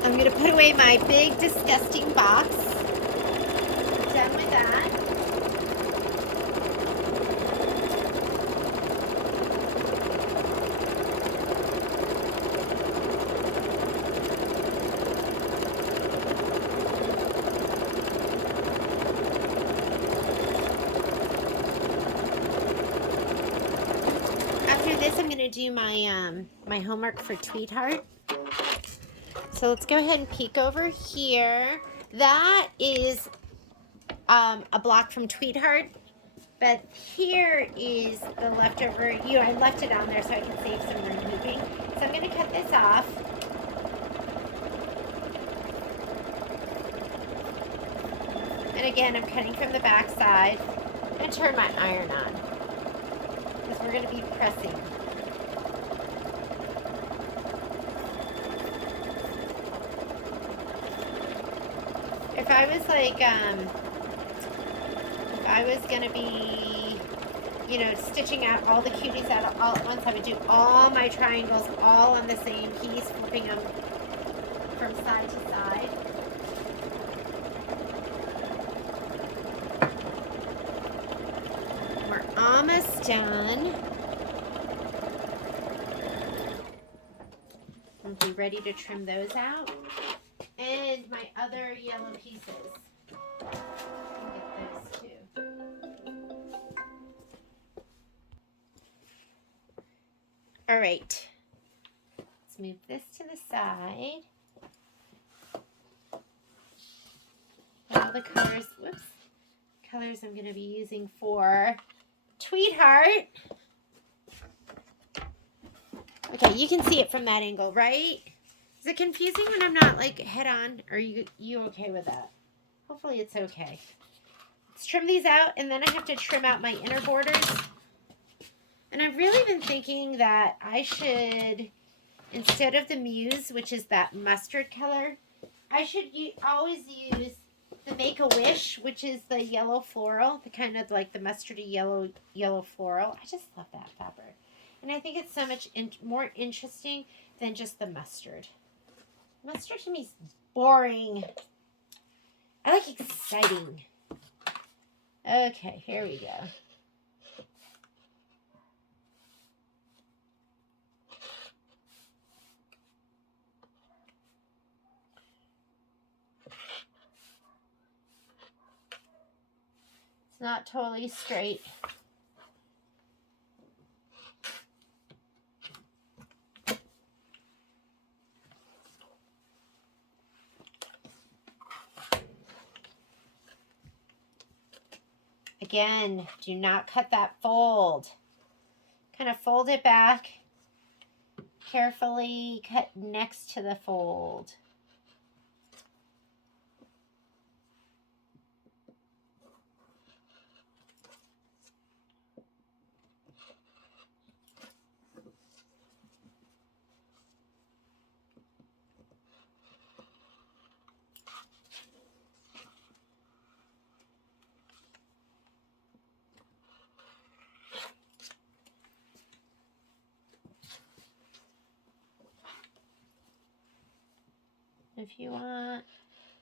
I'm going to put away my big, disgusting box. Done with that. After this, I'm going to do my my homework for Tweetheart. So let's go ahead and peek over here. That is a block from Tweetheart. But here is the leftover. I left it on there so I can save some room moving. So I'm going to cut this off. And again, I'm cutting from the back side. I'm going to turn my iron on because we're going to be pressing. If I was like, if I was going to be, stitching out all the cuties out all at once, I would do all my triangles all on the same piece, flipping them from side to side. We're almost done. We'll be ready to trim those out. And my other yellow pieces. Get those too. All right. Let's move this to the side. All the colors, colors I'm going to be using for Tweetheart. Okay, you can see it from that angle, right? Is it confusing when I'm not like head on? Are you okay with that? Hopefully it's okay. Let's trim these out, and then I have to trim out my inner borders. And I've really been thinking that I should, instead of the Muse, which is that mustard color, I should always use the Make-A-Wish, which is the yellow floral, the kind of like the mustardy yellow floral. I just love that fabric. And I think it's so much more interesting than just the mustard. Mustard to me is boring. I like exciting. Okay, here we go. It's not totally straight. Again, do not cut that fold. Kind of fold it back. Carefully cut next to the fold. If you want,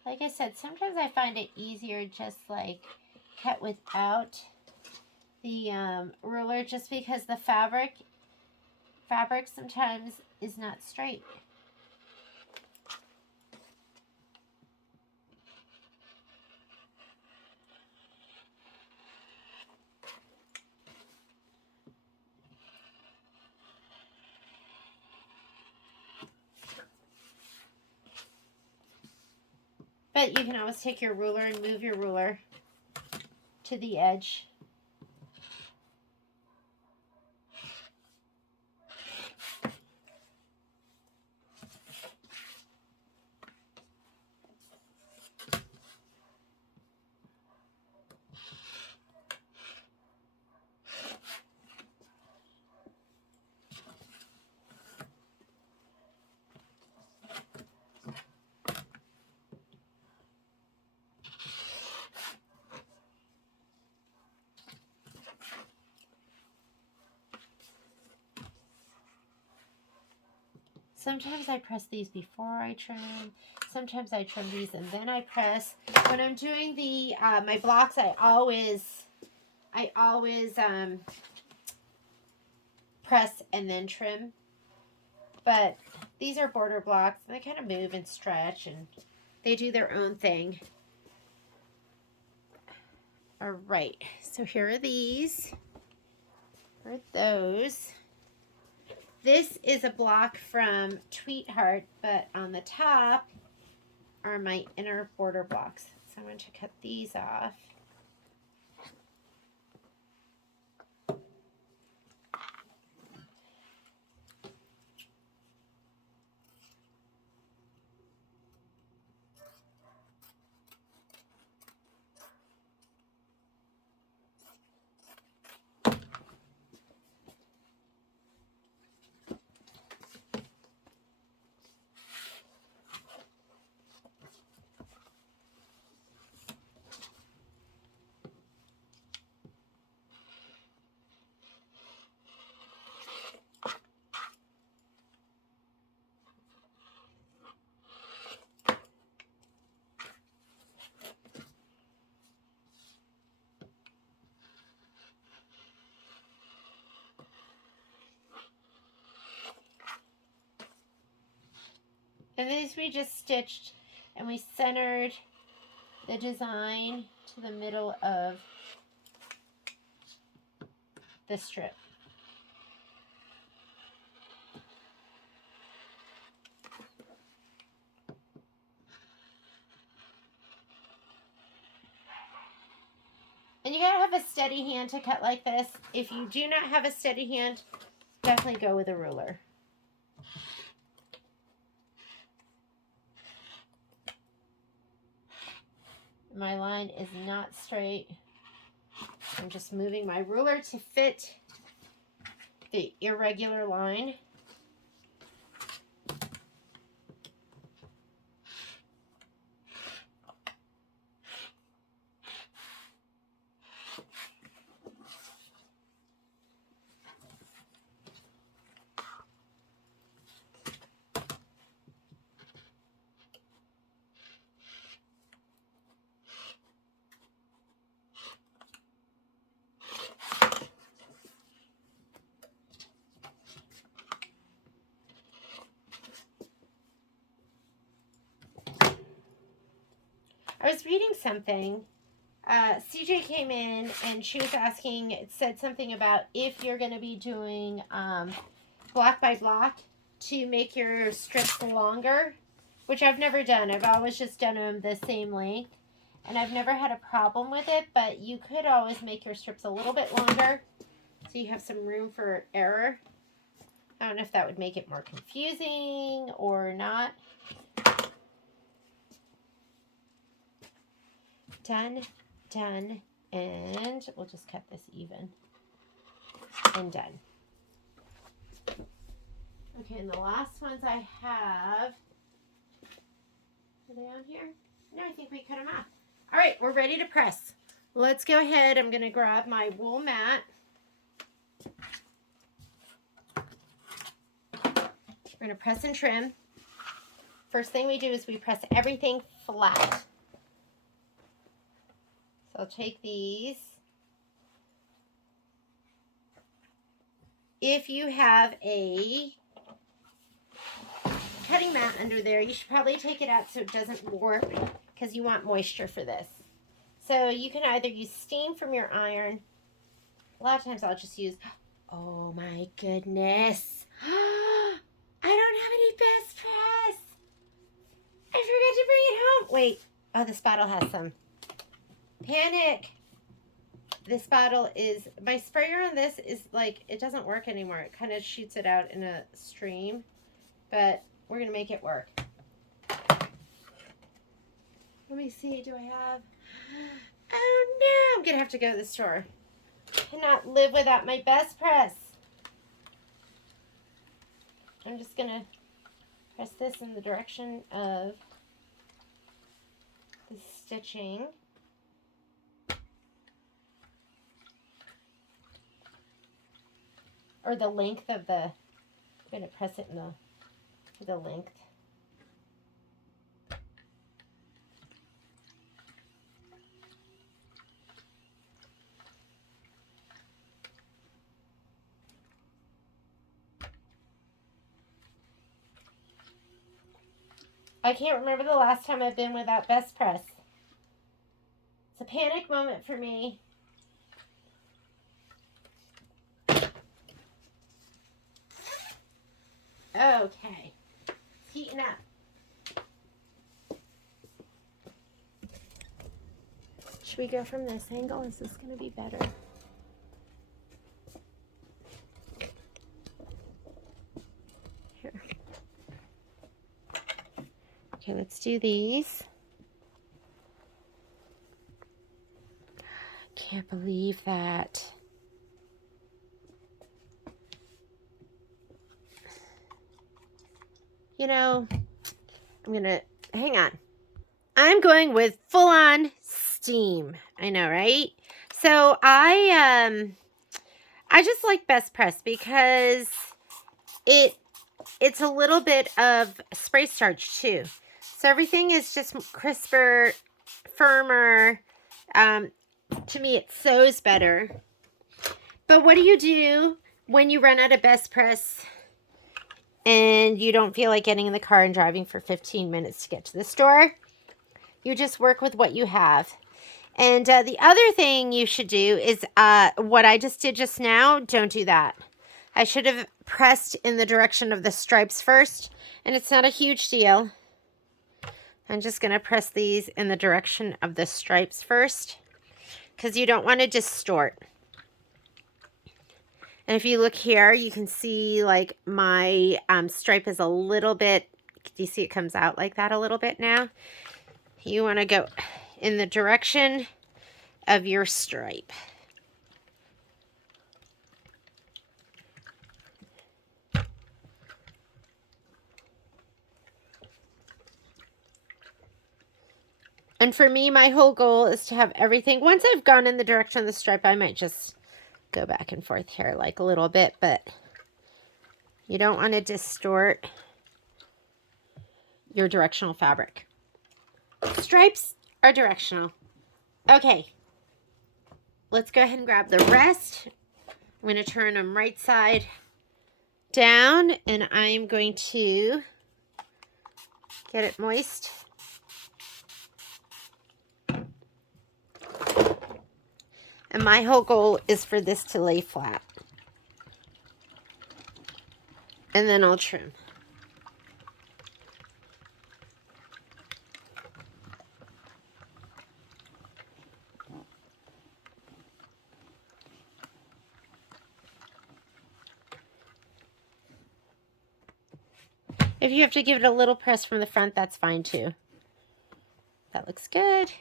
like I said, sometimes I find it easier just like cut without the ruler, just because the fabric sometimes is not straight. But you can always take your ruler and move your ruler to the edge. Sometimes I press these before I trim. Sometimes I trim these and then I press. When I'm doing the my blocks, I always press and then trim. But these are border blocks, and they kind of move and stretch, and they do their own thing. All right, so here are these. Here are those. This is a block from Tweetheart, but on the top are my inner border blocks. So I'm going to cut these off. And these we just stitched and we centered the design to the middle of the strip. And you gotta have a steady hand to cut like this. If you do not have a steady hand, definitely go with a ruler. My line is not straight. I'm just moving my ruler to fit the irregular line. I was reading something. CJ came in and she was asking, it said something about if you're going to be doing block by block to make your strips longer, which I've never done. I've always just done them the same length, and I've never had a problem with it, but you could always make your strips a little bit longer so you have some room for error. I don't know if that would make it more confusing or not. Done, done, and we'll just cut this even. And done. Okay, and the last ones I have, are they on here? No, I think we cut them off. All right, we're ready to press. Let's go ahead. I'm going to grab my wool mat. We're going to press and trim. First thing we do is we press everything flat. So I'll take these. If you have a cutting mat under there, you should probably take it out so it doesn't warp, because you want moisture for this. So you can either use steam from your iron. A lot of times I'll just use, oh my goodness. I don't have any best press. I forgot to bring it home. Wait, oh, this bottle has some. Panic. This bottle is, my sprayer on this is like, it doesn't work anymore. It kind of shoots it out in a stream, but we're going to make it work. Let me see, do I have, oh no, I'm going to have to go to the store. Cannot live without my best press. I'm just going to press this in the direction of the stitching. Or the length of the, I'm going to press it in the length. I can't remember the last time I've been without best press. It's a panic moment for me. Okay, it's heating up. Should we go from this angle? Is this going to be better? Here. Okay, let's do these. Can't believe that. You know, I'm gonna, hang on. I'm going with full-on steam. I know, right? So I just like best press because it's a little bit of spray starch too. So everything is just crisper, firmer. To me, it sews better. But what do you do when you run out of best press and you don't feel like getting in the car and driving for 15 minutes to get to the store, you just work with what you have. And the other thing you should do is what I just did just now. Don't do that. I should have pressed in the direction of the stripes first, and it's not a huge deal. I'm just going to press these in the direction of the stripes first, because you don't want to distort. And if you look here, you can see like my stripe is a little bit, do you see it comes out like that a little bit now? You want to go in the direction of your stripe. And for me, my whole goal is to have everything. Once I've gone in the direction of the stripe, I might just go back and forth here like a little bit, but you don't want to distort your directional fabric. Stripes are directional. Okay, let's go ahead and grab the rest. I'm going to turn them right side down, and I'm going to get it moist. And my whole goal is for this to lay flat. And then I'll trim. If you have to give it a little press from the front, that's fine too. That looks good.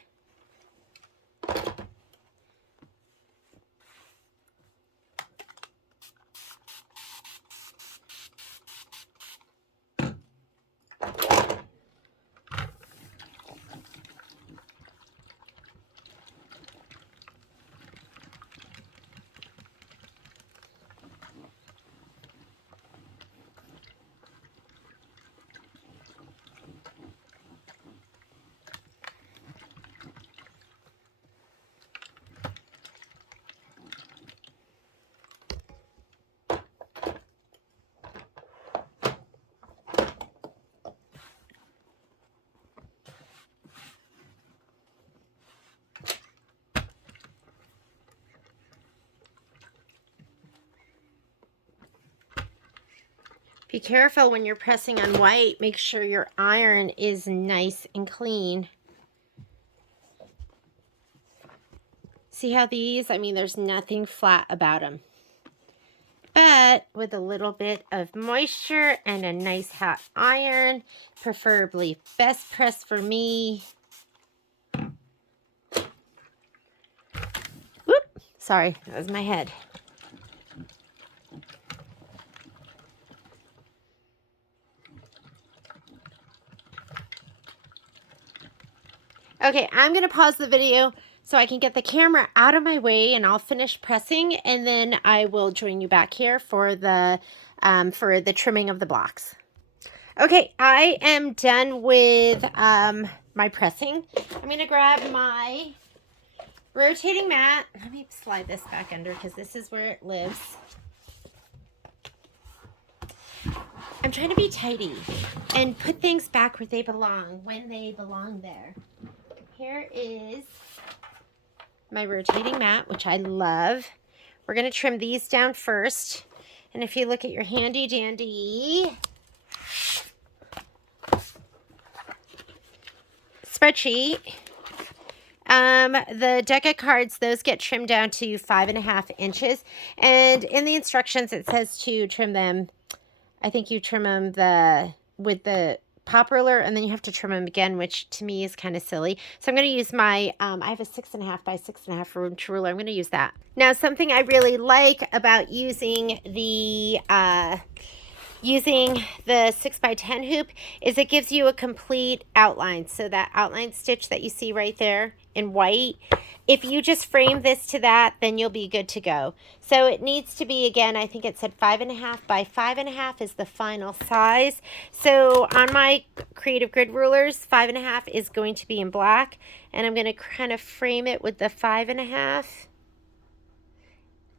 Be careful when you're pressing on white. Make sure your iron is nice and clean. See how these, I mean, there's nothing flat about them. But with a little bit of moisture and a nice hot iron, preferably best press for me. Whoop, sorry, that was my head. Okay, I'm going to pause the video so I can get the camera out of my way, and I'll finish pressing, and then I will join you back here for the trimming of the blocks. Okay, I am done with my pressing. I'm going to grab my rotating mat. Let me slide this back under because this is where it lives. I'm trying to be tidy and put things back where they belong when they belong there. Here is my rotating mat, which I love. We're going to trim these down first. And if you look at your handy dandy spreadsheet, the deck of cards, those get trimmed down to 5.5 inches. And in the instructions, it says to trim them, I think you trim them with the pop ruler, and then you have to trim them again, which to me is kind of silly. So I'm going to use my, I have a 6.5 by 6.5 inch ruler. I'm going to use that. Now, something I really like about using the 6 by 10 hoop is it gives you a complete outline. So that outline stitch that you see right there in white, if you just frame this to that, then you'll be good to go. So it needs to be, again, I think it said 5.5 by 5.5 is the final size. So on my Creative Grid rulers, 5.5 is going to be in black, and I'm going to kind of frame it with the 5.5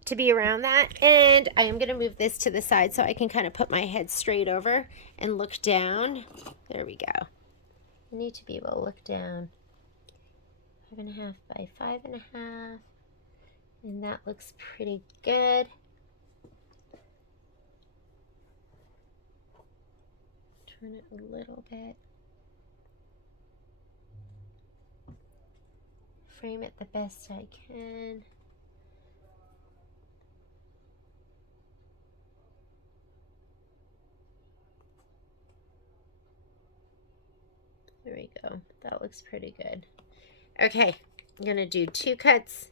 to be around that. And I am going to move this to the side so I can kind of put my head straight over and look down. There we go. I need to be able to look down. 5.5 by 5.5. And that looks pretty good. Turn it a little bit. Frame it the best I can. There we go. That looks pretty good. Okay, I'm gonna do 2 cuts.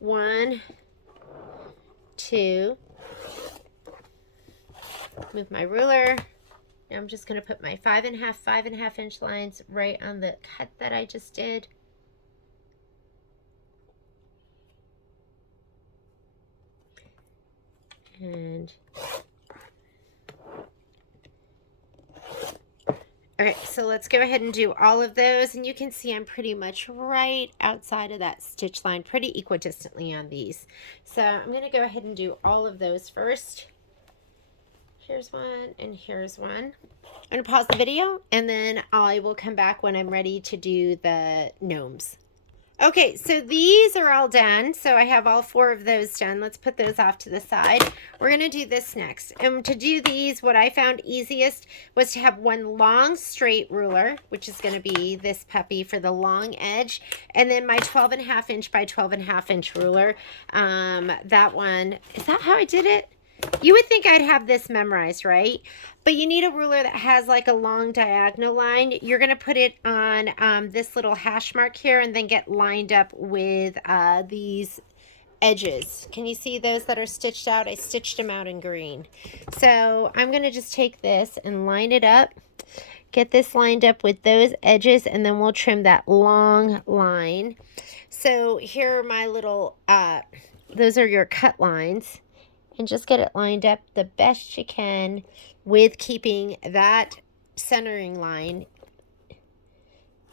1, 2. Move my ruler. Now I'm just gonna put my 5.5 inch lines right on the cut that I just did. And okay, so let's go ahead and do all of those. And you can see I'm pretty much right outside of that stitch line, pretty equidistantly on these. So I'm going to go ahead and do all of those first. Here's one and here's one. I'm going to pause the video and then I will come back when I'm ready to do the gnomes. Okay, so these are all done. So I have all 4 of those done. Let's put those off to the side. We're going to do this next. And to do these, what I found easiest was to have one long straight ruler, which is going to be this puppy for the long edge, and then my 12.5 inch by 12.5 inch ruler. That one, is that how I did it? You would think I'd have this memorized, right? But you need a ruler that has like a long diagonal line. You're going to put it on this little hash mark here and then get lined up with these edges. Can you see those that are stitched out? I stitched them out in green. So I'm going to just take this and line it up. Get this lined up with those edges and then we'll trim that long line. So here are my little, those are your cut lines. And just get it lined up the best you can with keeping that centering line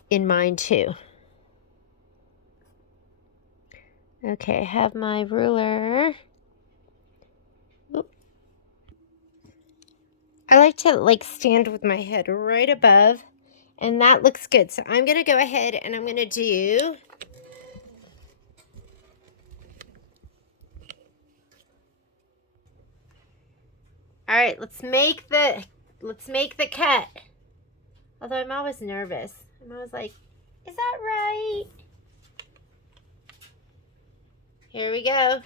in mind too. Okay, I have my ruler. Oop. I like to stand with my head right above, and that looks good. So I'm going to go ahead and I'm going to do all right, let's make the cut. Although I'm always nervous. I'm always like, is that right? Here we go.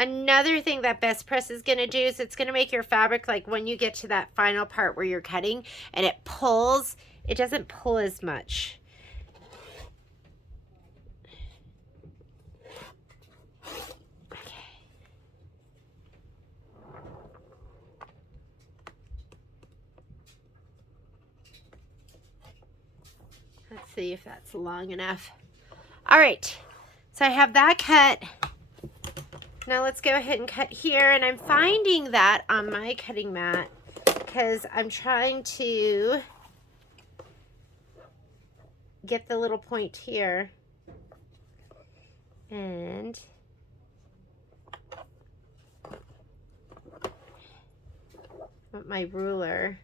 Another thing that Best Press is going to do is it's going to make your fabric, like when you get to that final part where you're cutting and it pulls, it doesn't pull as much. Let's see if that's long enough. All right, so I have that cut. Now let's go ahead and cut here, and I'm finding that on my cutting mat because I'm trying to get the little point here and with my ruler.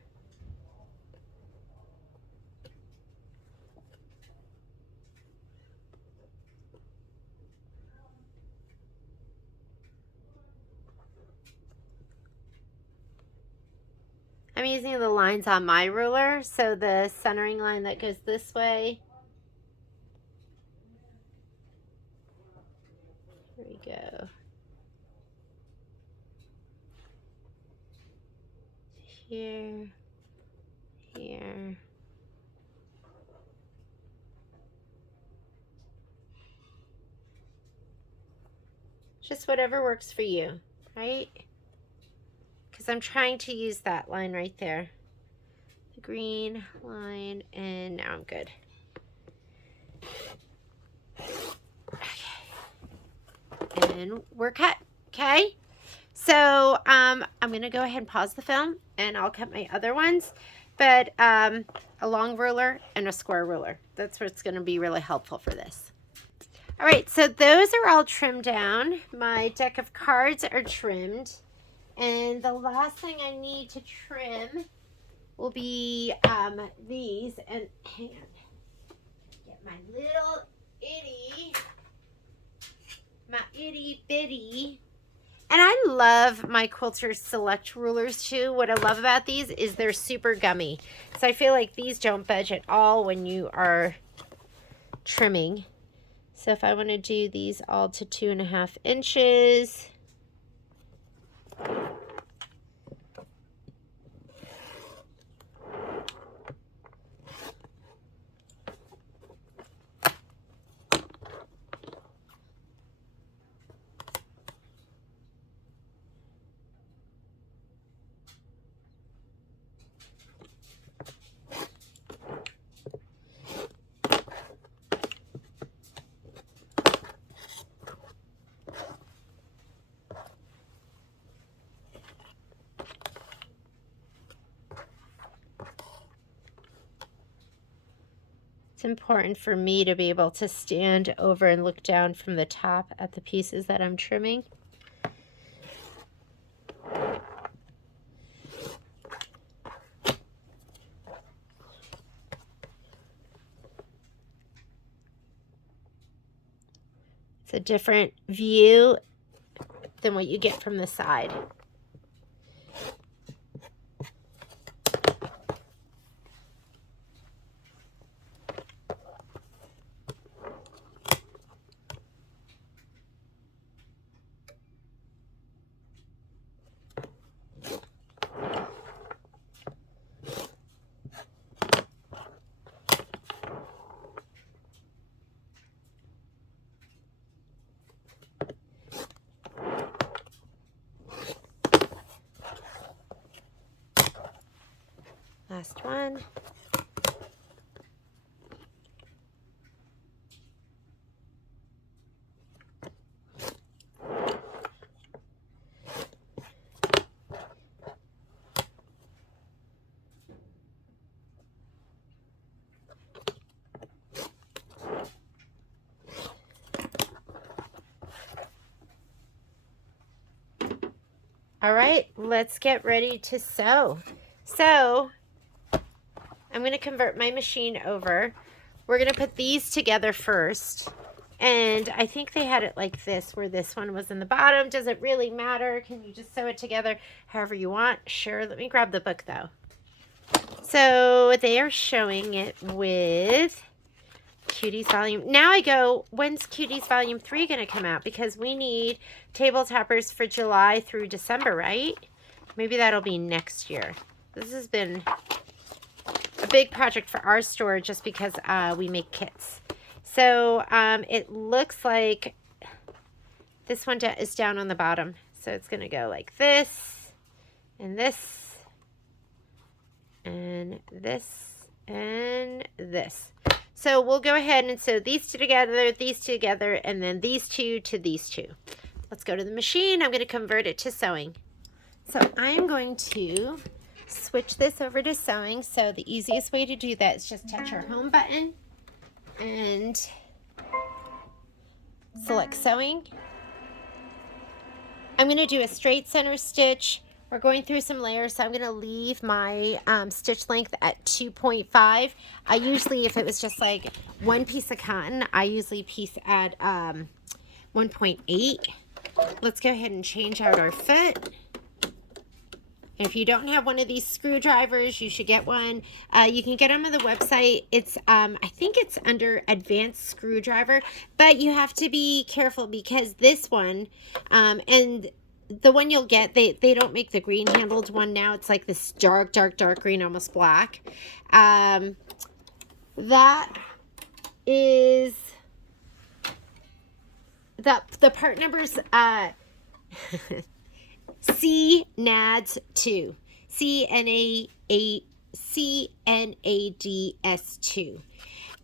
I'm using the lines on my ruler, so the centering line that goes this way. Here we go. Here, here. Just whatever works for you, right? Because I'm trying to use that line right there. The green line, and now I'm good. Okay. And we're cut, okay? So I'm going to go ahead and pause the film, and I'll cut my other ones. But a long ruler and a square ruler. That's what's going to be really helpful for this. All right, so those are all trimmed down. My deck of cards are trimmed. And the last thing I need to trim will be these. And hang on. Get my little itty bitty. And I love my Quilter Select rulers too. What I love about these is they're super gummy. So I feel like these don't budge at all when you are trimming. So if I want to do these all to 2.5 inches. It's important for me to be able to stand over and look down from the top at the pieces that I'm trimming. It's a different view than what you get from the side. Last one. All right, let's get ready to sew. So I'm going to convert my machine over. We're going to put these together first. And I think they had it like this, where this one was in the bottom. Does it really matter? Can you just sew it together however you want? Sure. Let me grab the book, though. So they are showing it with Cuties Volume. Now I go, when's Cuties Volume 3 going to come out? Because we need table toppers for July through December, right? Maybe that'll be next year. This has been a big project for our store just because we make kits. So it looks like this one is down on the bottom. So it's going to go like this, and this, and this, and this. So we'll go ahead and sew these two together, and then these two to these two. Let's go to the machine. I'm going to convert it to sewing. So I am going to switch this over to sewing. So the easiest way to do that is just touch our home button and select sewing. I'm going to do a straight center stitch. We're going through some layers, so I'm going to leave my stitch length at 2.5. I usually, if it was just like one piece of cotton, I usually piece at 1.8. Let's go ahead and change out our foot. And if you don't have one of these screwdrivers, you should get one. You can get them on the website. It's I think it's under advanced screwdriver, but you have to be careful because this one and the one you'll get, they don't make the green handled one now. It's like this dark green, almost black. That is the part numbers CNADS2. CNADS2.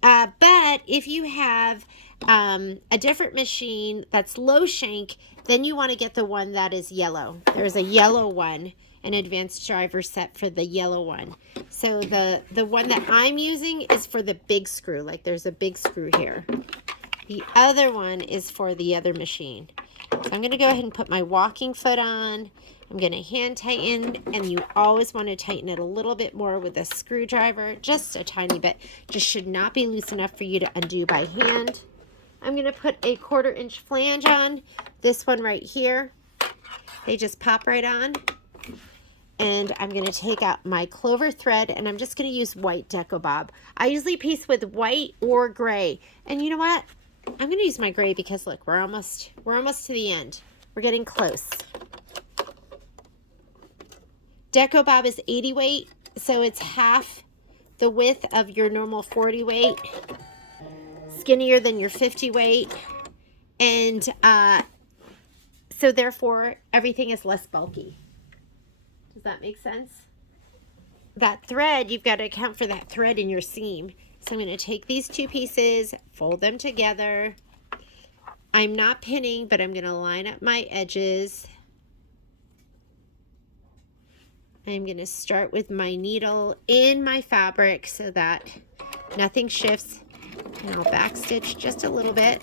But if you have a different machine that's low shank, then you want to get the one that is yellow. There's a yellow one, an advanced driver set for the yellow one. So the one that I'm using is for the big screw. Like there's a big screw here. The other one is for the other machine. So I'm going to go ahead and put my walking foot on. I'm going to hand tighten, and you always want to tighten it a little bit more with a screwdriver, just a tiny bit. Just should not be loose enough for you to undo by hand. I'm going to put a 1/4 inch flange on. This one right here. They just pop right on. And I'm going to take out my clover thread, and I'm just going to use white Deco Bob. I usually piece with white or gray. And you know what? I'm going to use my gray because look, we're almost to the end. We're getting close. Deco Bob is 80 weight, so it's half the width of your normal 40 weight, skinnier than your 50 weight, and so therefore everything is less bulky. Does that make sense? That thread, you've got to account for that thread in your seam. So I'm going to take these two pieces, fold them together. I'm not pinning, but I'm going to line up my edges. I'm going to start with my needle in my fabric so that nothing shifts. And I'll backstitch just a little bit.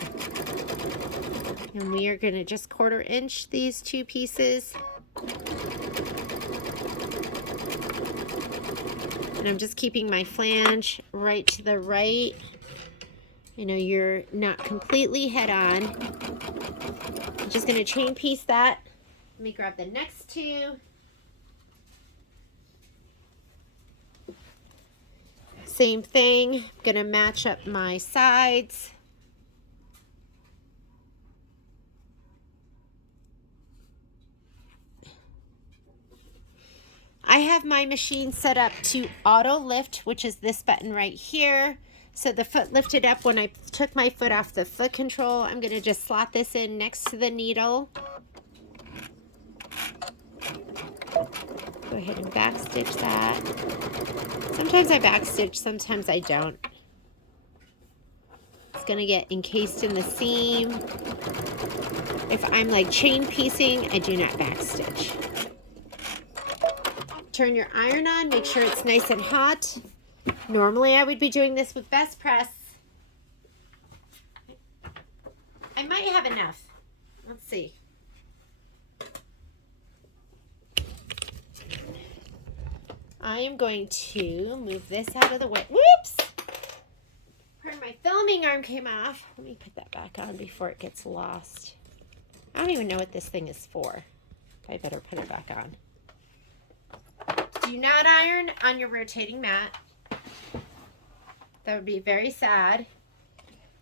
And we are going to just 1/4 inch these two pieces. And I'm just keeping my flange right to the right. You know, you're not completely head on. I'm just going to chain piece that. Let me grab the next two. Same thing. I'm going to match up my sides. I have my machine set up to auto lift, which is this button right here. So the foot lifted up when I took my foot off the foot control. I'm going to just slot this in next to the needle. Go ahead and backstitch that. Sometimes I backstitch, sometimes I don't. It's going to get encased in the seam. If I'm like chain piecing, I do not backstitch. Turn your iron on, make sure it's nice and hot. Normally I would be doing this with best press. I might have enough. Let's see. I am going to move this out of the way. Whoops! Pardon, my filming arm came off. Let me put that back on before it gets lost. I don't even know what this thing is for. I better put it back on. Do not iron on your rotating mat. That would be very sad.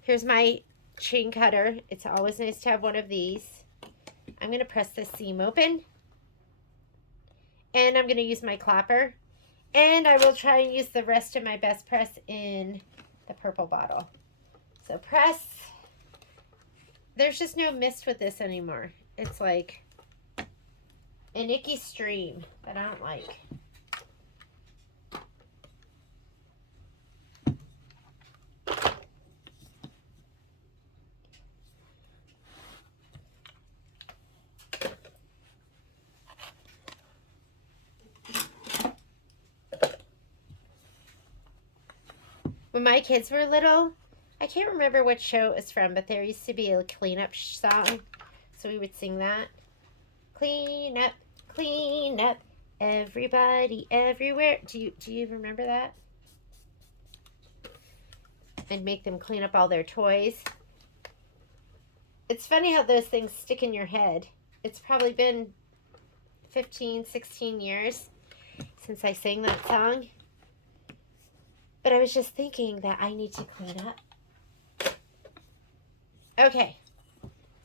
Here's my chain cutter. It's always nice to have one of these. I'm going to press this seam open. And I'm going to use my clapper. And I will try and use the rest of my best press in the purple bottle. So press. There's just no mist with this anymore. It's like an icky stream that I don't like. When my kids were little, I can't remember what show it was from, but there used to be a cleanup song. So we would sing that. Clean up, everybody, everywhere. Do you remember that? And make them clean up all their toys. It's funny how those things stick in your head. It's probably been 15, 16 years since I sang that song. But I was just thinking that I need to clean up. Okay.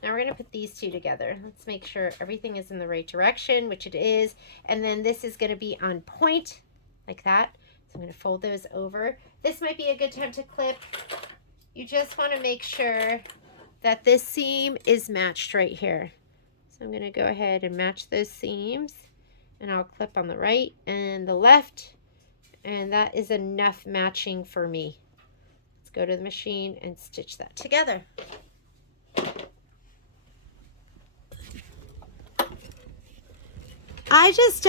Now we're going to put these two together. Let's make sure everything is in the right direction, which it is. And then this is going to be on point, like that. So I'm going to fold those over. This might be a good time to clip. You just want to make sure that this seam is matched right here. So I'm going to go ahead and match those seams. And I'll clip on the right and the left. And that is enough matching for me. Let's go to the machine and stitch that together. I just,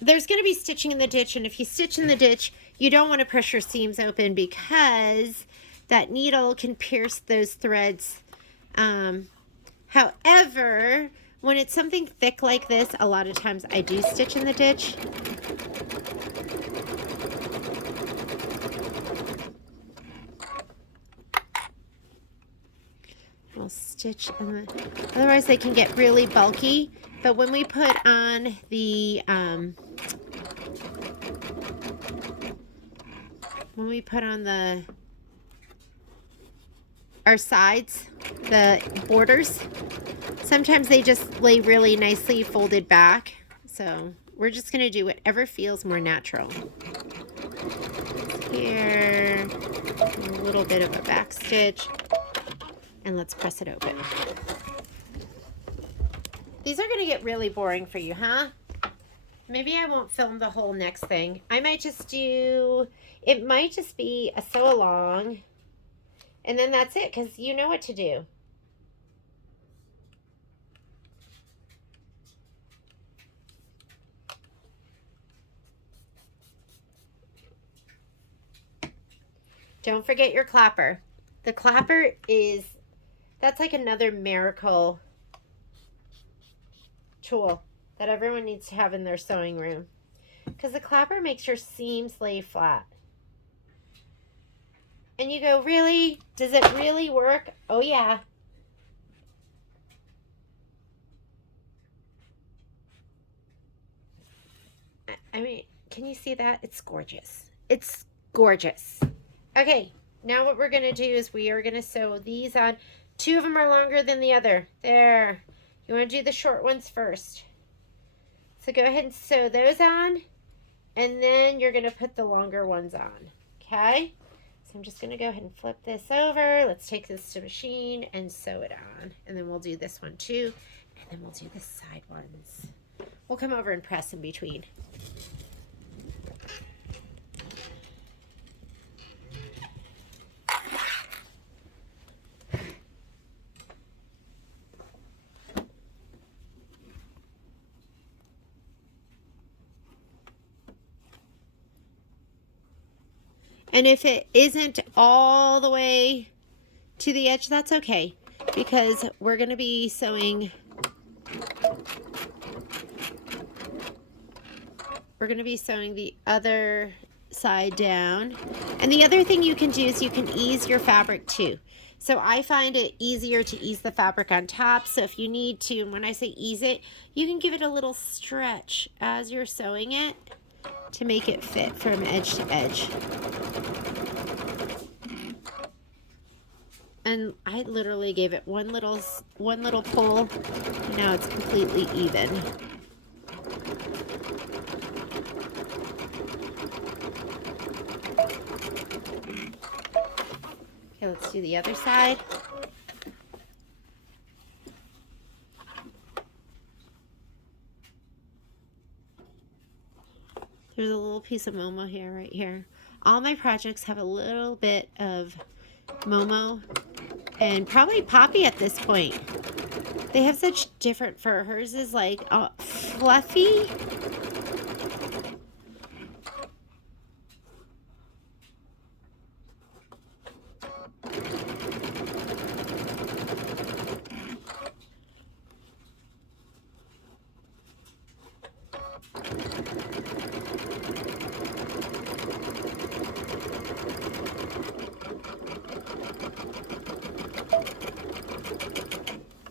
there's going to be stitching in the ditch. And if you stitch in the ditch, you don't want to press your seams open because that needle can pierce those threads. However, when it's something thick like this, a lot of times I do stitch in the ditch. We'll stitch in the, otherwise they can get really bulky. But when we put on the our sides, the borders, sometimes they just lay really nicely folded back. So we're just going to do whatever feels more natural. Here, a little bit of a back stitch, and let's press it open. These are going to get really boring for you, huh? Maybe I won't film the whole next thing. I might just do, it might just be a sew along, and then that's it, because you know what to do. Don't forget your clapper. The clapper is, that's like another miracle tool that everyone needs to have in their sewing room, because the clapper makes your seams lay flat. And you go, really? Does it really work? Oh yeah. I mean, can you see that? It's gorgeous. It's gorgeous. Okay, now what we're going to do is we are going to sew these on. 2 of them are longer than the other. There. You want to do the short ones first. So go ahead and sew those on, and then you're going to put the longer ones on. Okay? So I'm just going to go ahead and flip this over. Let's take this to machine and sew it on. And then we'll do this one too. And then we'll do the side ones. We'll come over and press in between. And if it isn't all the way to the edge, that's okay, because we're going to be sewing, the other side down. And the other thing you can do is you can ease your fabric too. So I find it easier to ease the fabric on top. So if you need to, and when I say ease it, you can give it a little stretch as you're sewing it to make it fit from edge to edge. And I literally gave it one little pull, and now it's completely even. Okay, let's do the other side. There's a little piece of Momo here, right here. All my projects have a little bit of Momo and probably Poppy at this point. They have such different fur. Hers is like fluffy.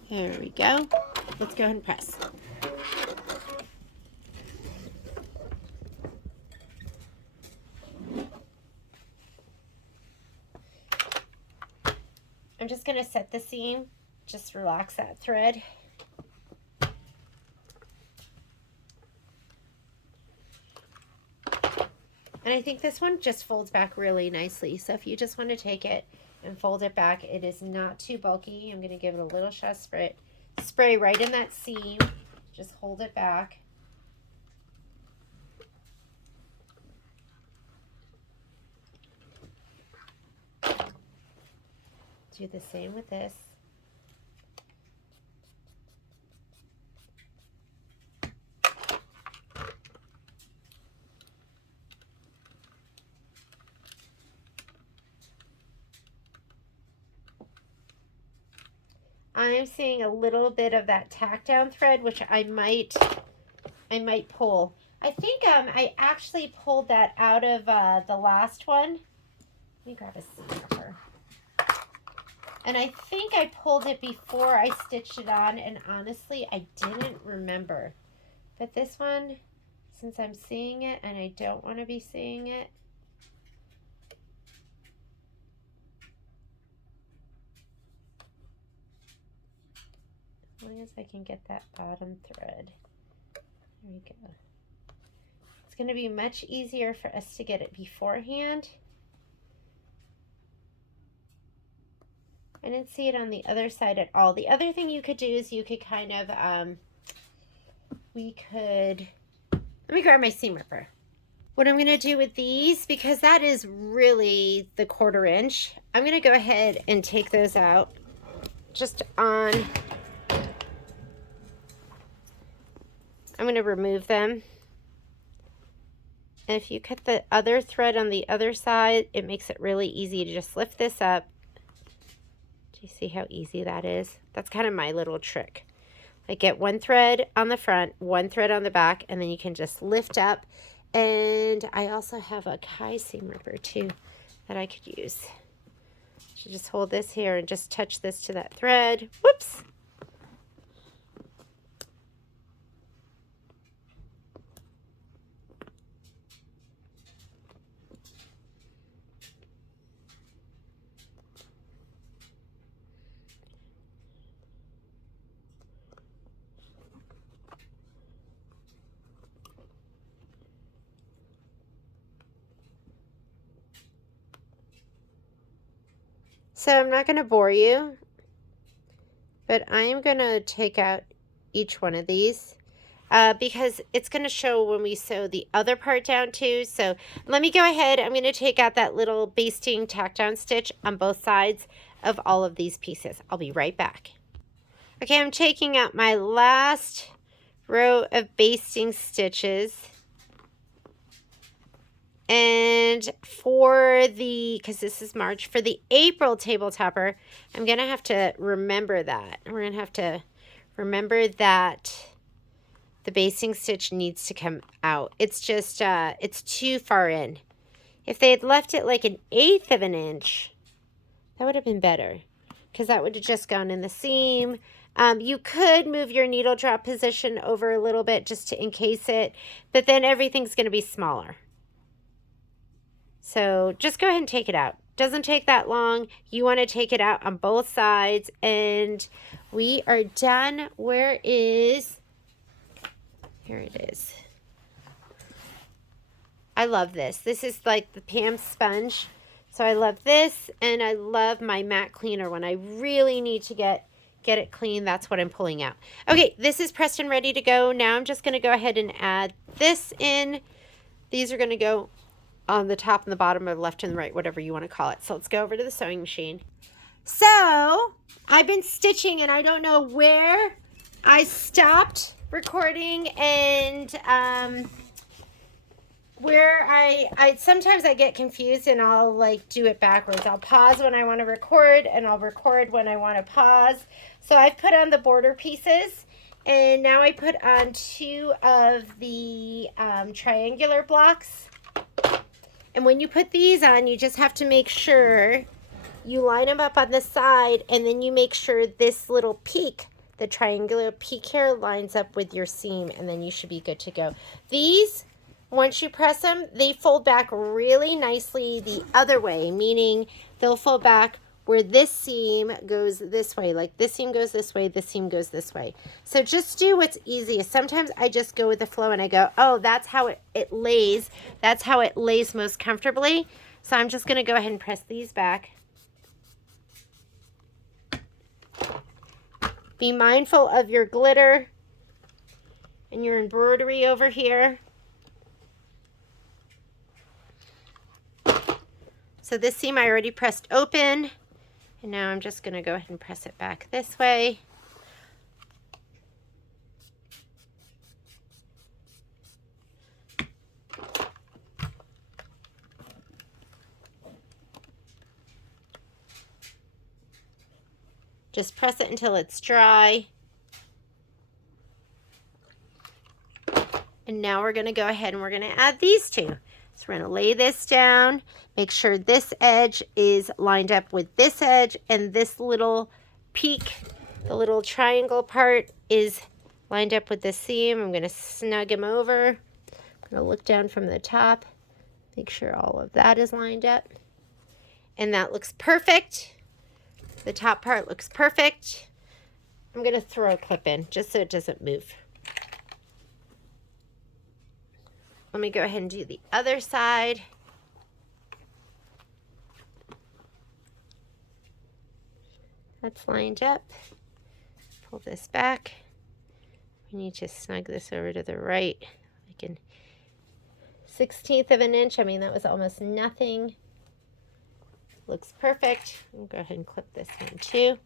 There we go. Let's go ahead and press. I'm just going to set the seam. Just relax that thread. And I think this one just folds back really nicely. So if you just want to take it and fold it back, it is not too bulky. I'm going to give it a little chest spray right in that seam. Just hold it back. Do the same with this. I'm seeing a little bit of that tack down thread, which I might pull. I think I actually pulled that out of the last one. Let me grab a seam ripper. And I think I pulled it before I stitched it on, and honestly, I didn't remember. But this one, since I'm seeing it and I don't want to be seeing it, as long as I can get that bottom thread. There we go. It's going to be much easier for us to get it beforehand. I didn't see it on the other side at all. The other thing you could do is you could kind of, let me grab my seam ripper. What I'm going to do with these, because that is really the 1/4 inch, I'm going to go ahead and take those out just on, I'm going to remove them. And if you cut the other thread on the other side, it makes it really easy to just lift this up. Do you see how easy that is? That's kind of my little trick. I get one thread on the front, one thread on the back, and then you can just lift up. And I also have a Kai seam ripper too that I could use. So just hold this here and just touch this to that thread. Whoops. So I'm not going to bore you, but I am going to take out each one of these because it's going to show when we sew the other part down too. So let me go ahead. I'm going to take out that little basting tack down stitch on both sides of all of these pieces. I'll be right back. Okay, I'm taking out my last row of basting stitches. And for the, because this is March, for the April table topper, I'm going to have to remember that. We're going to have to remember that the basting stitch needs to come out. It's just, it's too far in. If they had left it like 1/8 of an inch, that would have been better, because that would have just gone in the seam. You could move your needle drop position over a little bit just to encase it, but then everything's going to be smaller. So just go ahead and take it out. Doesn't take that long. You want to take it out on both sides, and we are done. Where is, here it is. I love this. This is like the Pam sponge. So I love this, and I love my matte cleaner. When I really need to get it clean, that's what I'm pulling out. Okay, this is pressed and ready to go. Now I'm just going to go ahead and add this in. These are going to go on the top and the bottom, or left and right, whatever you want to call it. So let's go over to the sewing machine. So I've been stitching, and I don't know where I stopped recording, and where I sometimes I get confused, and I'll like do it backwards. I'll pause when I want to record, and I'll record when I want to pause. So I've put on the border pieces, and now I put on 2 of the triangular blocks. And when you put these on, you just have to make sure you line them up on the side, and then you make sure this little peak, the triangular peak here, lines up with your seam, and then you should be good to go. These, once you press them, they fold back really nicely the other way, meaning they'll fold back where this seam goes this way. Like this seam goes this way, this seam goes this way. So just do what's easiest. Sometimes I just go with the flow and I go, oh, that's how it lays. That's how it lays most comfortably. So I'm just going to go ahead and press these back. Be mindful of your glitter and your embroidery over here. So this seam I already pressed open. And now I'm just going to go ahead and press it back this way. Just press it until it's dry. And now we're going to go ahead and we're going to add these two. So we're going to lay this down, make sure this edge is lined up with this edge, and this little peak, the little triangle part, is lined up with the seam. I'm going to snug them over. I'm going to look down from the top, make sure all of that is lined up. And that looks perfect. The top part looks perfect. I'm going to throw a clip in just so it doesn't move. Let me go ahead and do the other side. That's lined up. Pull this back. We need to snug this over to the right, like an 1/16 of an inch. I mean, that was almost nothing. Looks perfect. I'll go ahead and clip this one too.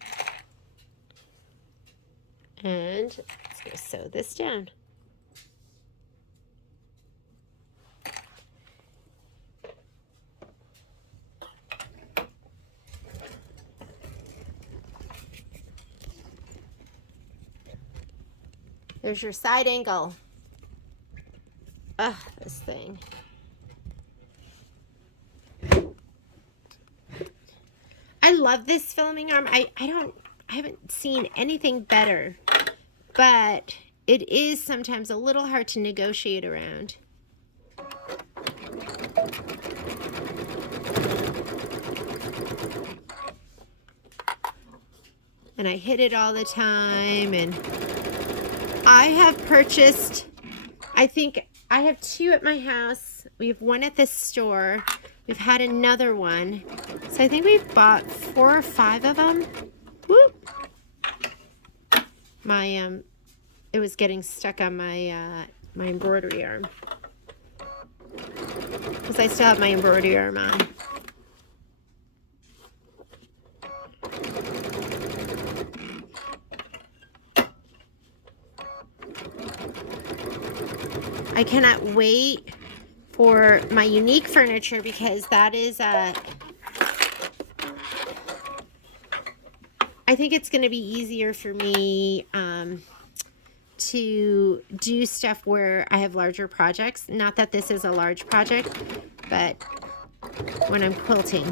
And let's go sew this down. There's your side angle. Ugh, this thing. I love this filming arm. I haven't seen anything better, but it is sometimes a little hard to negotiate around. And I hit it all the time, and I have purchased, I think I have 2 at my house. We have 1 at the store. We've had another one. So I think we've bought 4 or 5 of them. Woo! My, it was getting stuck on my, my embroidery arm. Because I still have my embroidery arm on. I cannot wait for my unique furniture because that is I think it's going to be easier for me to do stuff where I have larger projects. Not that this is a large project, but when I'm quilting.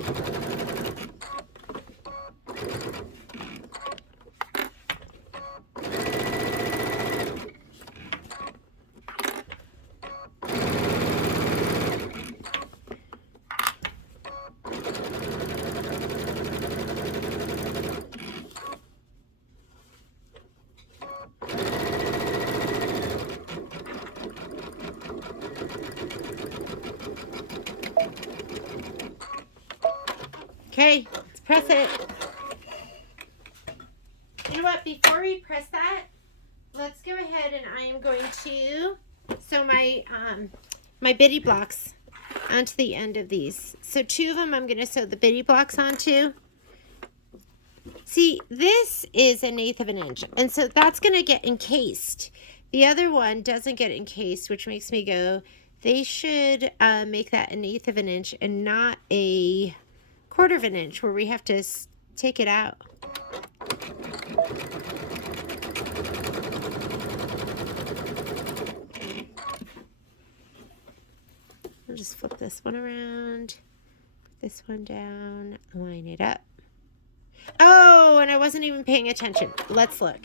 Okay, let's press it. You know what? Before we press that, let's go ahead and I am going to sew my my bitty blocks onto the end of these. So 2 of them I'm going to sew the bitty blocks onto. See, this is 1/8 of an inch, and so that's going to get encased. The other one doesn't get encased, which makes me go, they should make that 1/8 of an inch and not a 1/4 of an inch where we have to take it out. I'll just flip this one around, put this one down, line it up. Oh, and I wasn't even paying attention. Let's look.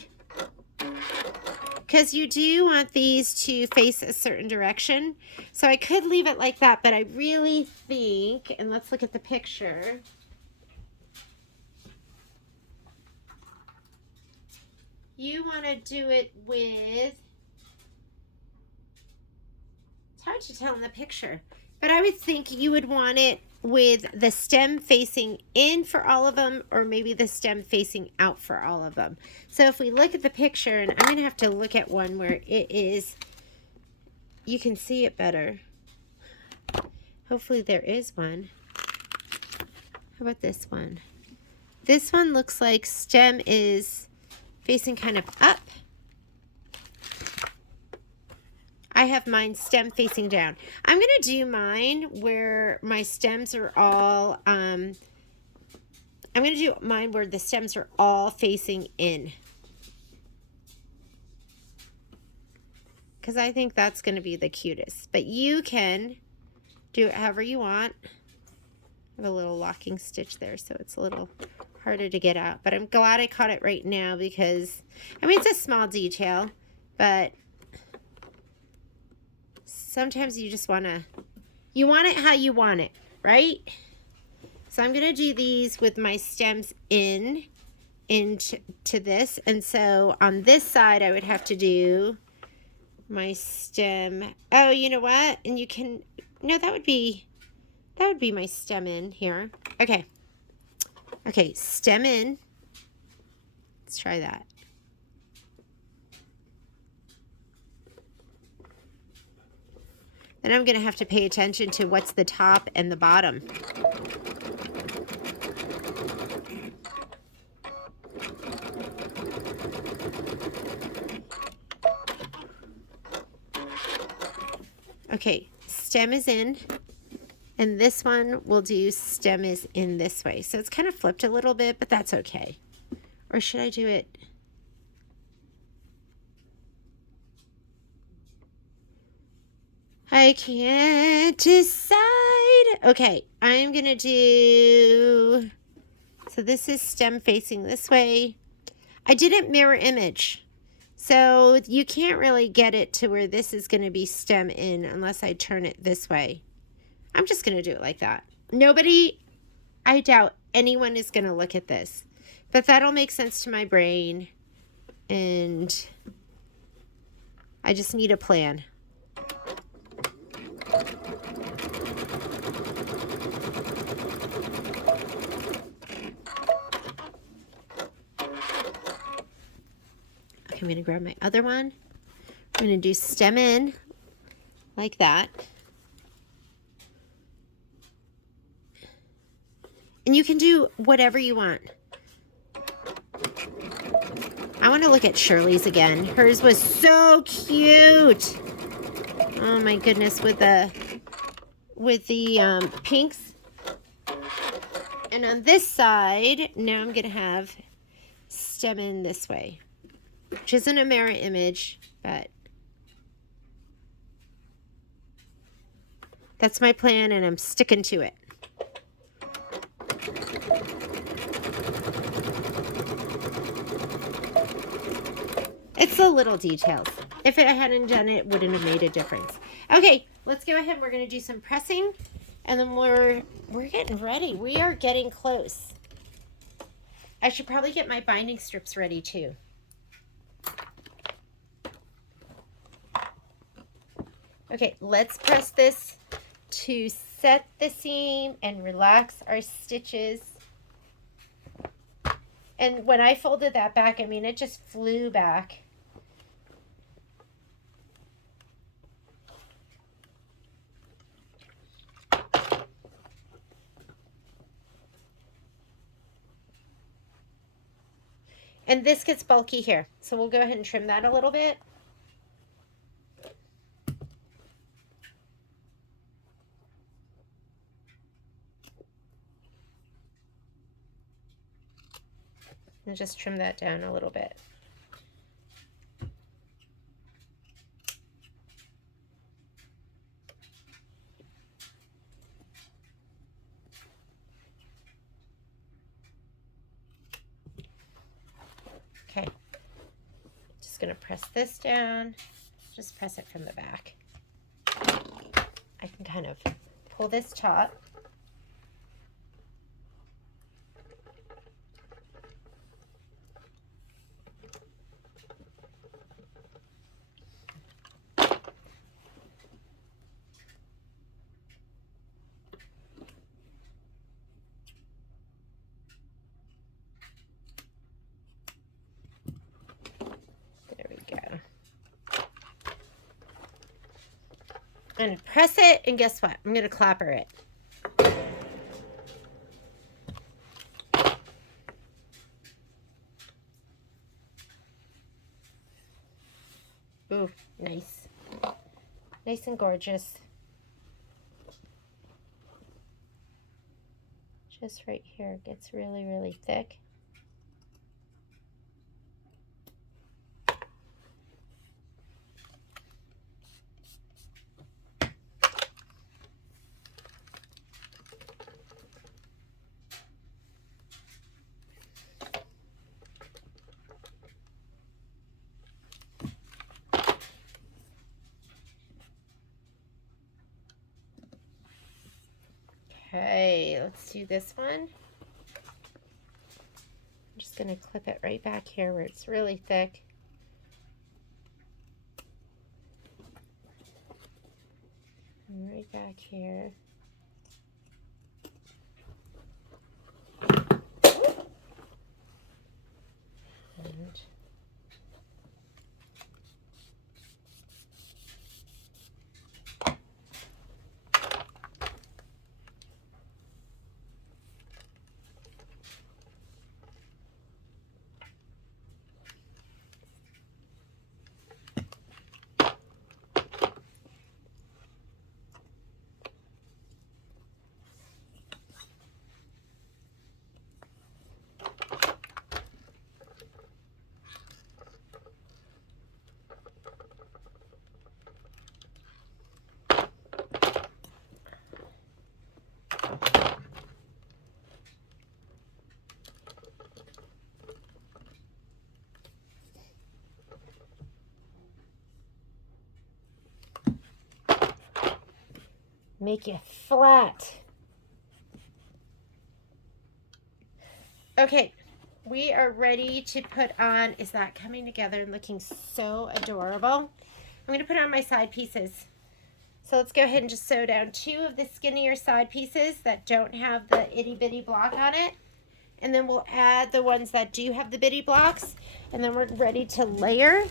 Because you do want these to face a certain direction. So I could leave it like that, but I really think, and let's look at the picture. You want to do it with, it's hard to tell in the picture, but I would think you would want it with the stem facing in for all of them, or maybe the stem facing out for all of them. So if we look at the picture, and I'm going to have to look at one where it is, you can see it better. Hopefully there is one. How about this one? This one looks like stem is facing kind of up. I have mine stem facing down. I'm going to do mine where my stems are all I'm going to do mine where the stems are all facing in, because I think that's going to be the cutest. But you can do it however you want. I have a little locking stitch there, so it's a little harder to get out. But I'm glad I caught it right now because, I mean, it's a small detail, but sometimes you just want to, you want it how you want it, right? So I'm going to do these with my stems into this. And so on this side, I would have to do my stem. Oh, you know what? And you can, no, that would be my stem in here. Okay. Okay, stem in. Let's try that. Then I'm going to have to pay attention to what's the top and the bottom. Okay, stem is in, and this one will do stem is in this way. So it's kind of flipped a little bit, but that's okay. Or should I do it? I can't decide. Okay, I'm going to do, so this is stem facing this way. I didn't mirror image, so you can't really get it to where this is going to be stem in unless I turn it this way. I'm just going to do it like that. Nobody, I doubt anyone is going to look at this, but that'll make sense to my brain, and I just need a plan. I'm going to grab my other one. I'm going to do stem in like that. And you can do whatever you want. I want to look at Shirley's again. Hers was so cute. Oh my goodness, with the pinks. And on this side, now I'm going to have stem in this way, which isn't a mirror image, but that's my plan and I'm sticking to it. It's the little details. If I hadn't done it, it wouldn't have made a difference. Okay, let's go ahead. We're going to do some pressing, and then we're getting ready. We are getting close. I should probably get my binding strips ready too. Okay, let's press this to set the seam and relax our stitches. And when I folded that back, I mean, it just flew back. And this gets bulky here, so we'll go ahead and trim that a little bit. And just trim that down a little bit. Okay, just gonna press this down, just press it from the back. I can kind of pull this taut. And press it, and guess what? I'm going to clapper it. Ooh, nice. Nice and gorgeous. just right here. It gets really, really thick. Okay, let's do this one. I'm just going to clip it right back here where it's really thick. And right back here. And make it flat. Okay, we are ready to put on, is that coming together and looking so adorable? I'm going to put on my side pieces. So let's go ahead and just sew down 2 of the skinnier side pieces that don't have the itty bitty block on it. And then we'll add the ones that do have the bitty blocks. And then we're ready to layer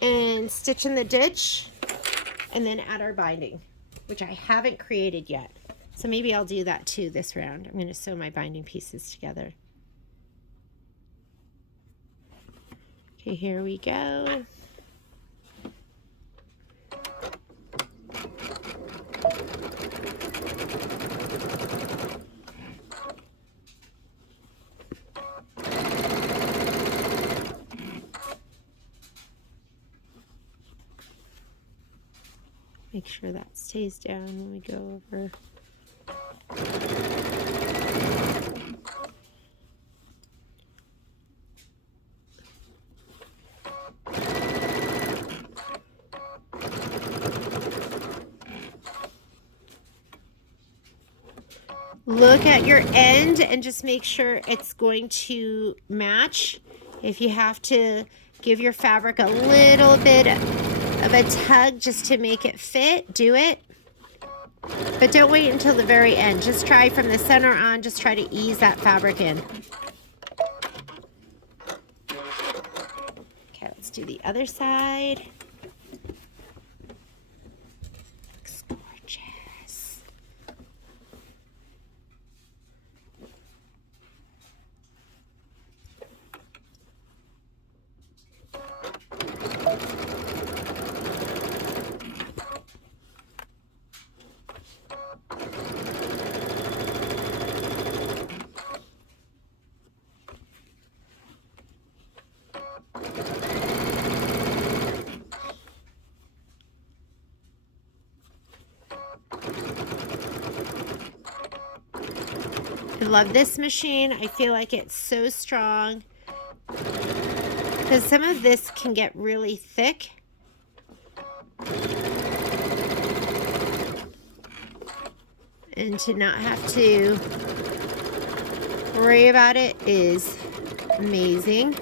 and stitch in the ditch and then add our binding, which I haven't created yet. So maybe I'll do that too this round. I'm going to sew my binding pieces together. Okay, here we go. Make sure that stays down when we go over. Look at your end and just make sure it's going to match. If you have to give your fabric a little bit of a tug just to make it fit, do it. But don't wait until the very end. Just try from the center on, just try to ease that fabric in. Okay, let's do the other side. Looks gorgeous. I love this machine. I feel like it's so strong because some of this can get really thick. And to not have to worry about it is amazing.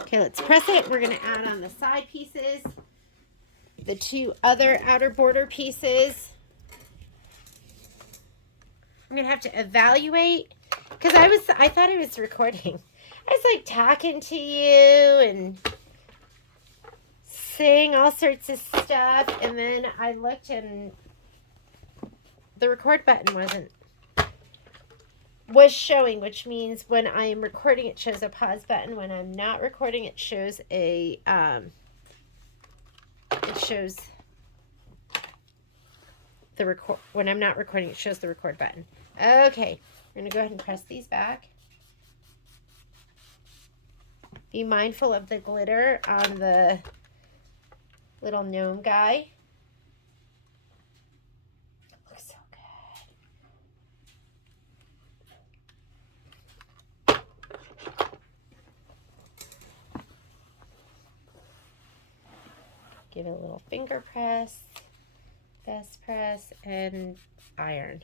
Okay, let's press it. We're going to add on the side pieces, the 2 other outer border pieces. I'm going to have to evaluate because I thought I was recording. I was like talking to you and saying all sorts of stuff, and then I looked and the record button was showing, which means when I am recording it shows a pause button. When I'm not recording it shows a when I'm not recording it shows the record button. Okay, we're gonna go ahead and press these back. Be mindful of the glitter on the little gnome guy. Looks so good. Give it a little finger press, best press, and iron.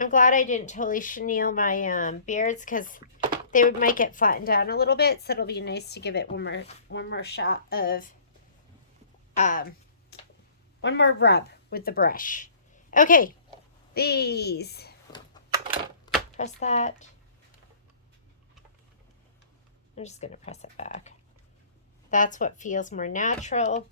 I'm glad I didn't totally chenille my beards because they might get flattened down a little bit, so it'll be nice to give it one more shot of one more rub with the brush. Okay, these. Press that. I'm just gonna press it back. That's what feels more natural.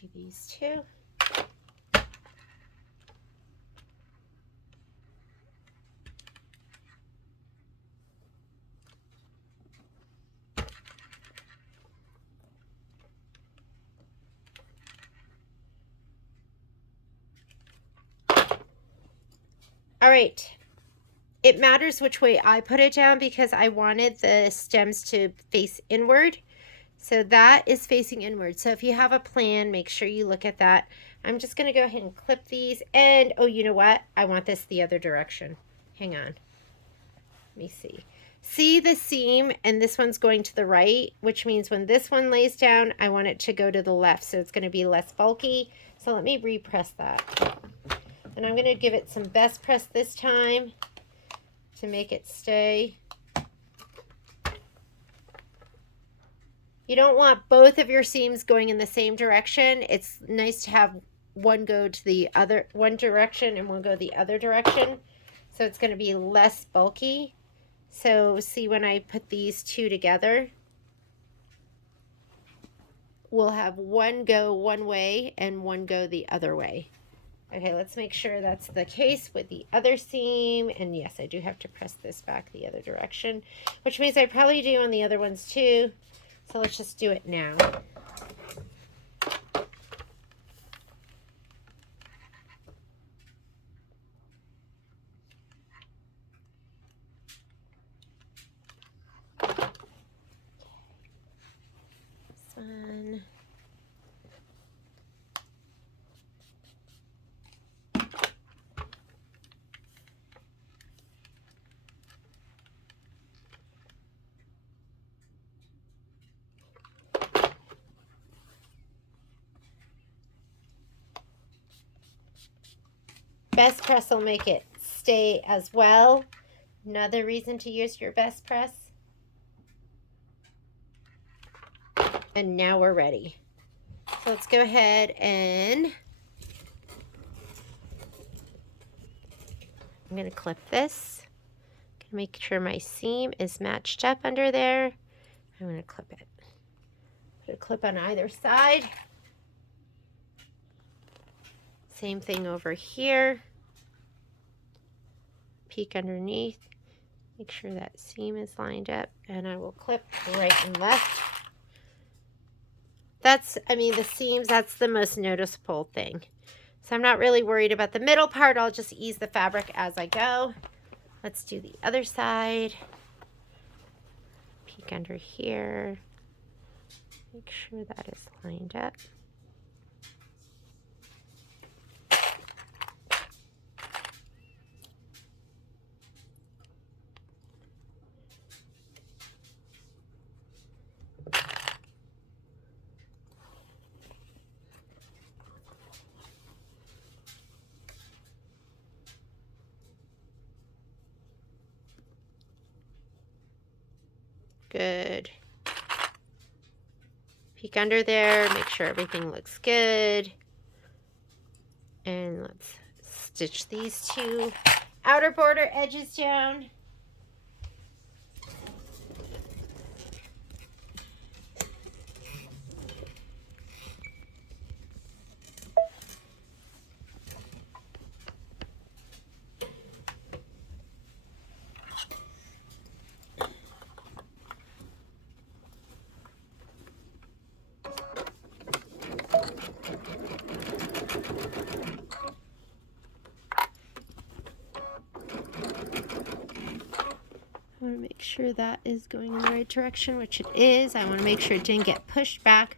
Do these two. All right. It matters which way I put it down because I wanted the stems to face inward. So that is facing inward. So if you have a plan, make sure you look at that. I'm just going to go ahead and clip these. And, oh, you know what? I want this the other direction. Hang on. Let me see. See the seam, and this one's going to the right, which means when this one lays down, I want it to go to the left. So it's going to be less bulky. So let me repress that. And I'm going to give it some best press this time to make it stay. You don't want both of your seams going in the same direction. It's nice to have one go to the other one direction and one go the other direction. So it's going to be less bulky. So see, when I put these two together, we'll have one go one way and one go the other way. Okay, let's make sure that's the case with the other seam. And yes, I do have to press this back the other direction, which means I probably do on the other ones too. So let's just do it now. This one. Best press will make it stay as well. Another reason to use your best press. And now we're ready. So let's go ahead and I'm going to clip this. Make sure my seam is matched up under there. I'm going to clip it. Put a clip on either side. Same thing over here. Peek underneath. Make sure that seam is lined up, and I will clip right and left. The seams, that's the most noticeable thing. So I'm not really worried about the middle part. I'll just ease the fabric as I go. Let's do the other side. Peek under here. Make sure that is lined up. Good. Peek under there, make sure everything looks good. And let's stitch these two outer border edges down. sure that is going in the right direction, which it is. I want to make sure it didn't get pushed back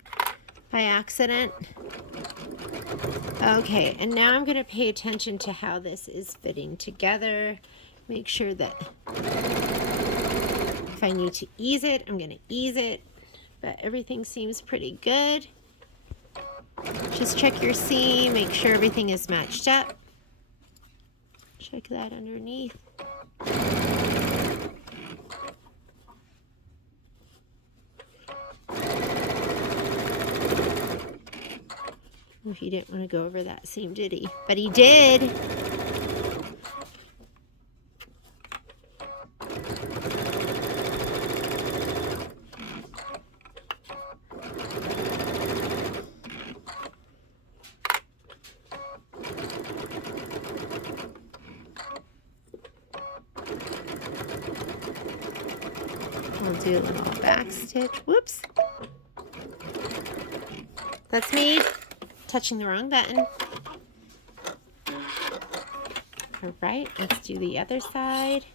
by accident. Okay, and now I'm going to pay attention to how this is fitting together. Make sure that if I need to ease it, I'm going to ease it, but everything seems pretty good. Just check your seam, make sure everything is matched up. Check that underneath. He didn't want to go over that seam, did he? But he did. I'll do a little back stitch. Whoops. That's me touching the wrong button. All right, let's do the other side.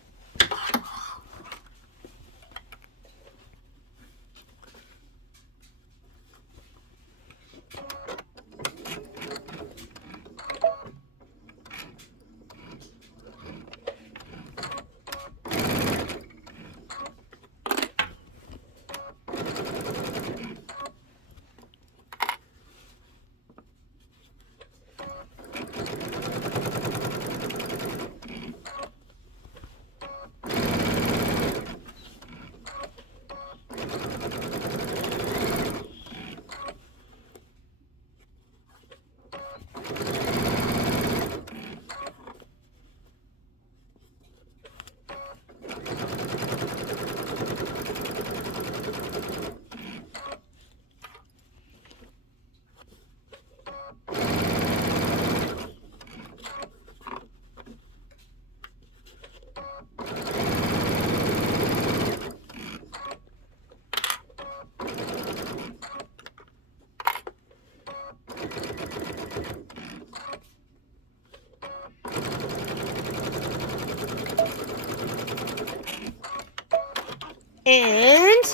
And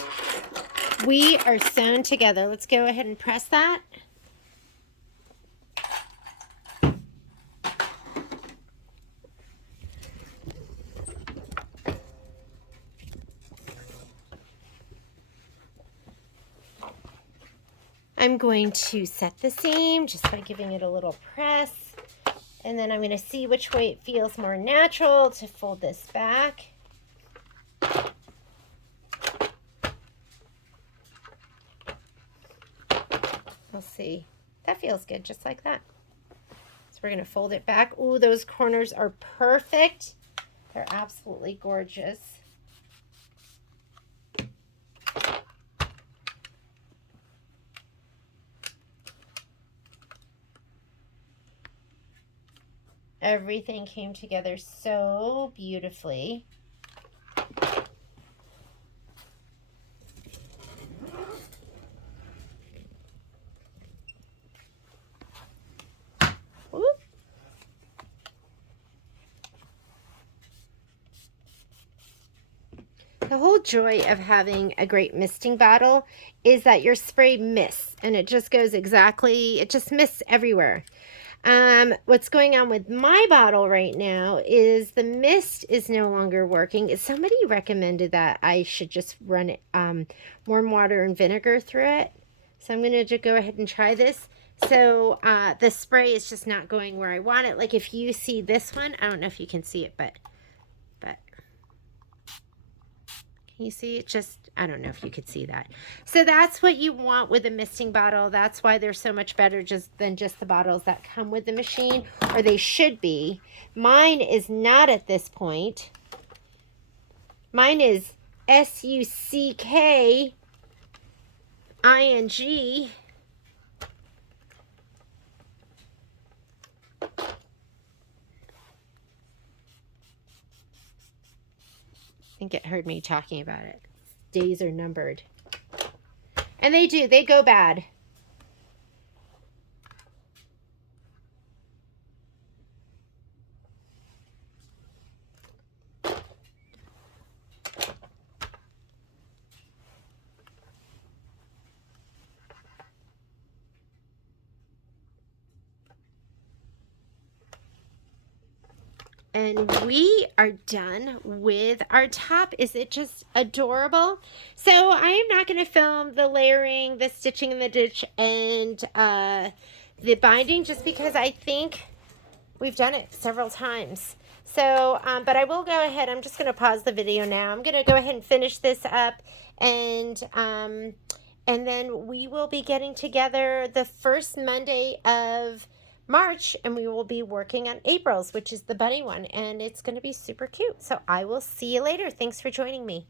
we are sewn together. Let's go ahead and press that. I'm going to set the seam just by giving it a little press. And then I'm going to see which way it feels more natural to fold this back. We'll see. That feels good, just like that. So we're going to fold it back. Ooh, those corners are perfect. They're absolutely gorgeous. Everything came together so beautifully. The whole joy of having a great misting bottle is that your spray mists and it just goes exactly, it just mists everywhere. What's going on with my bottle right now is the mist is no longer working. Somebody recommended that I should just run it, warm water and vinegar through it. So I'm going to go ahead and try this. So the spray is just not going where I want it. Like if you see this one, I don't know if you can see it, but you see it just, I don't know if you could see that. So that's what you want with a misting bottle. That's why they're so much better than just the bottles that come with the machine, or they should be. Mine is not at this point. Mine is SUCKING. I think it heard me talking about it. Days are numbered. And they do. They go bad. And we are done with our top. Is it just adorable? So I am not going to film the layering, the stitching in the ditch, and the binding, just because I think we've done it several times. So, but I will go ahead. I'm just going to pause the video now. I'm going to go ahead and finish this up, and then we will be getting together the first Monday of March, and we will be working on April's, which is the bunny one, and it's going to be super cute. So I will see you later. Thanks for joining me.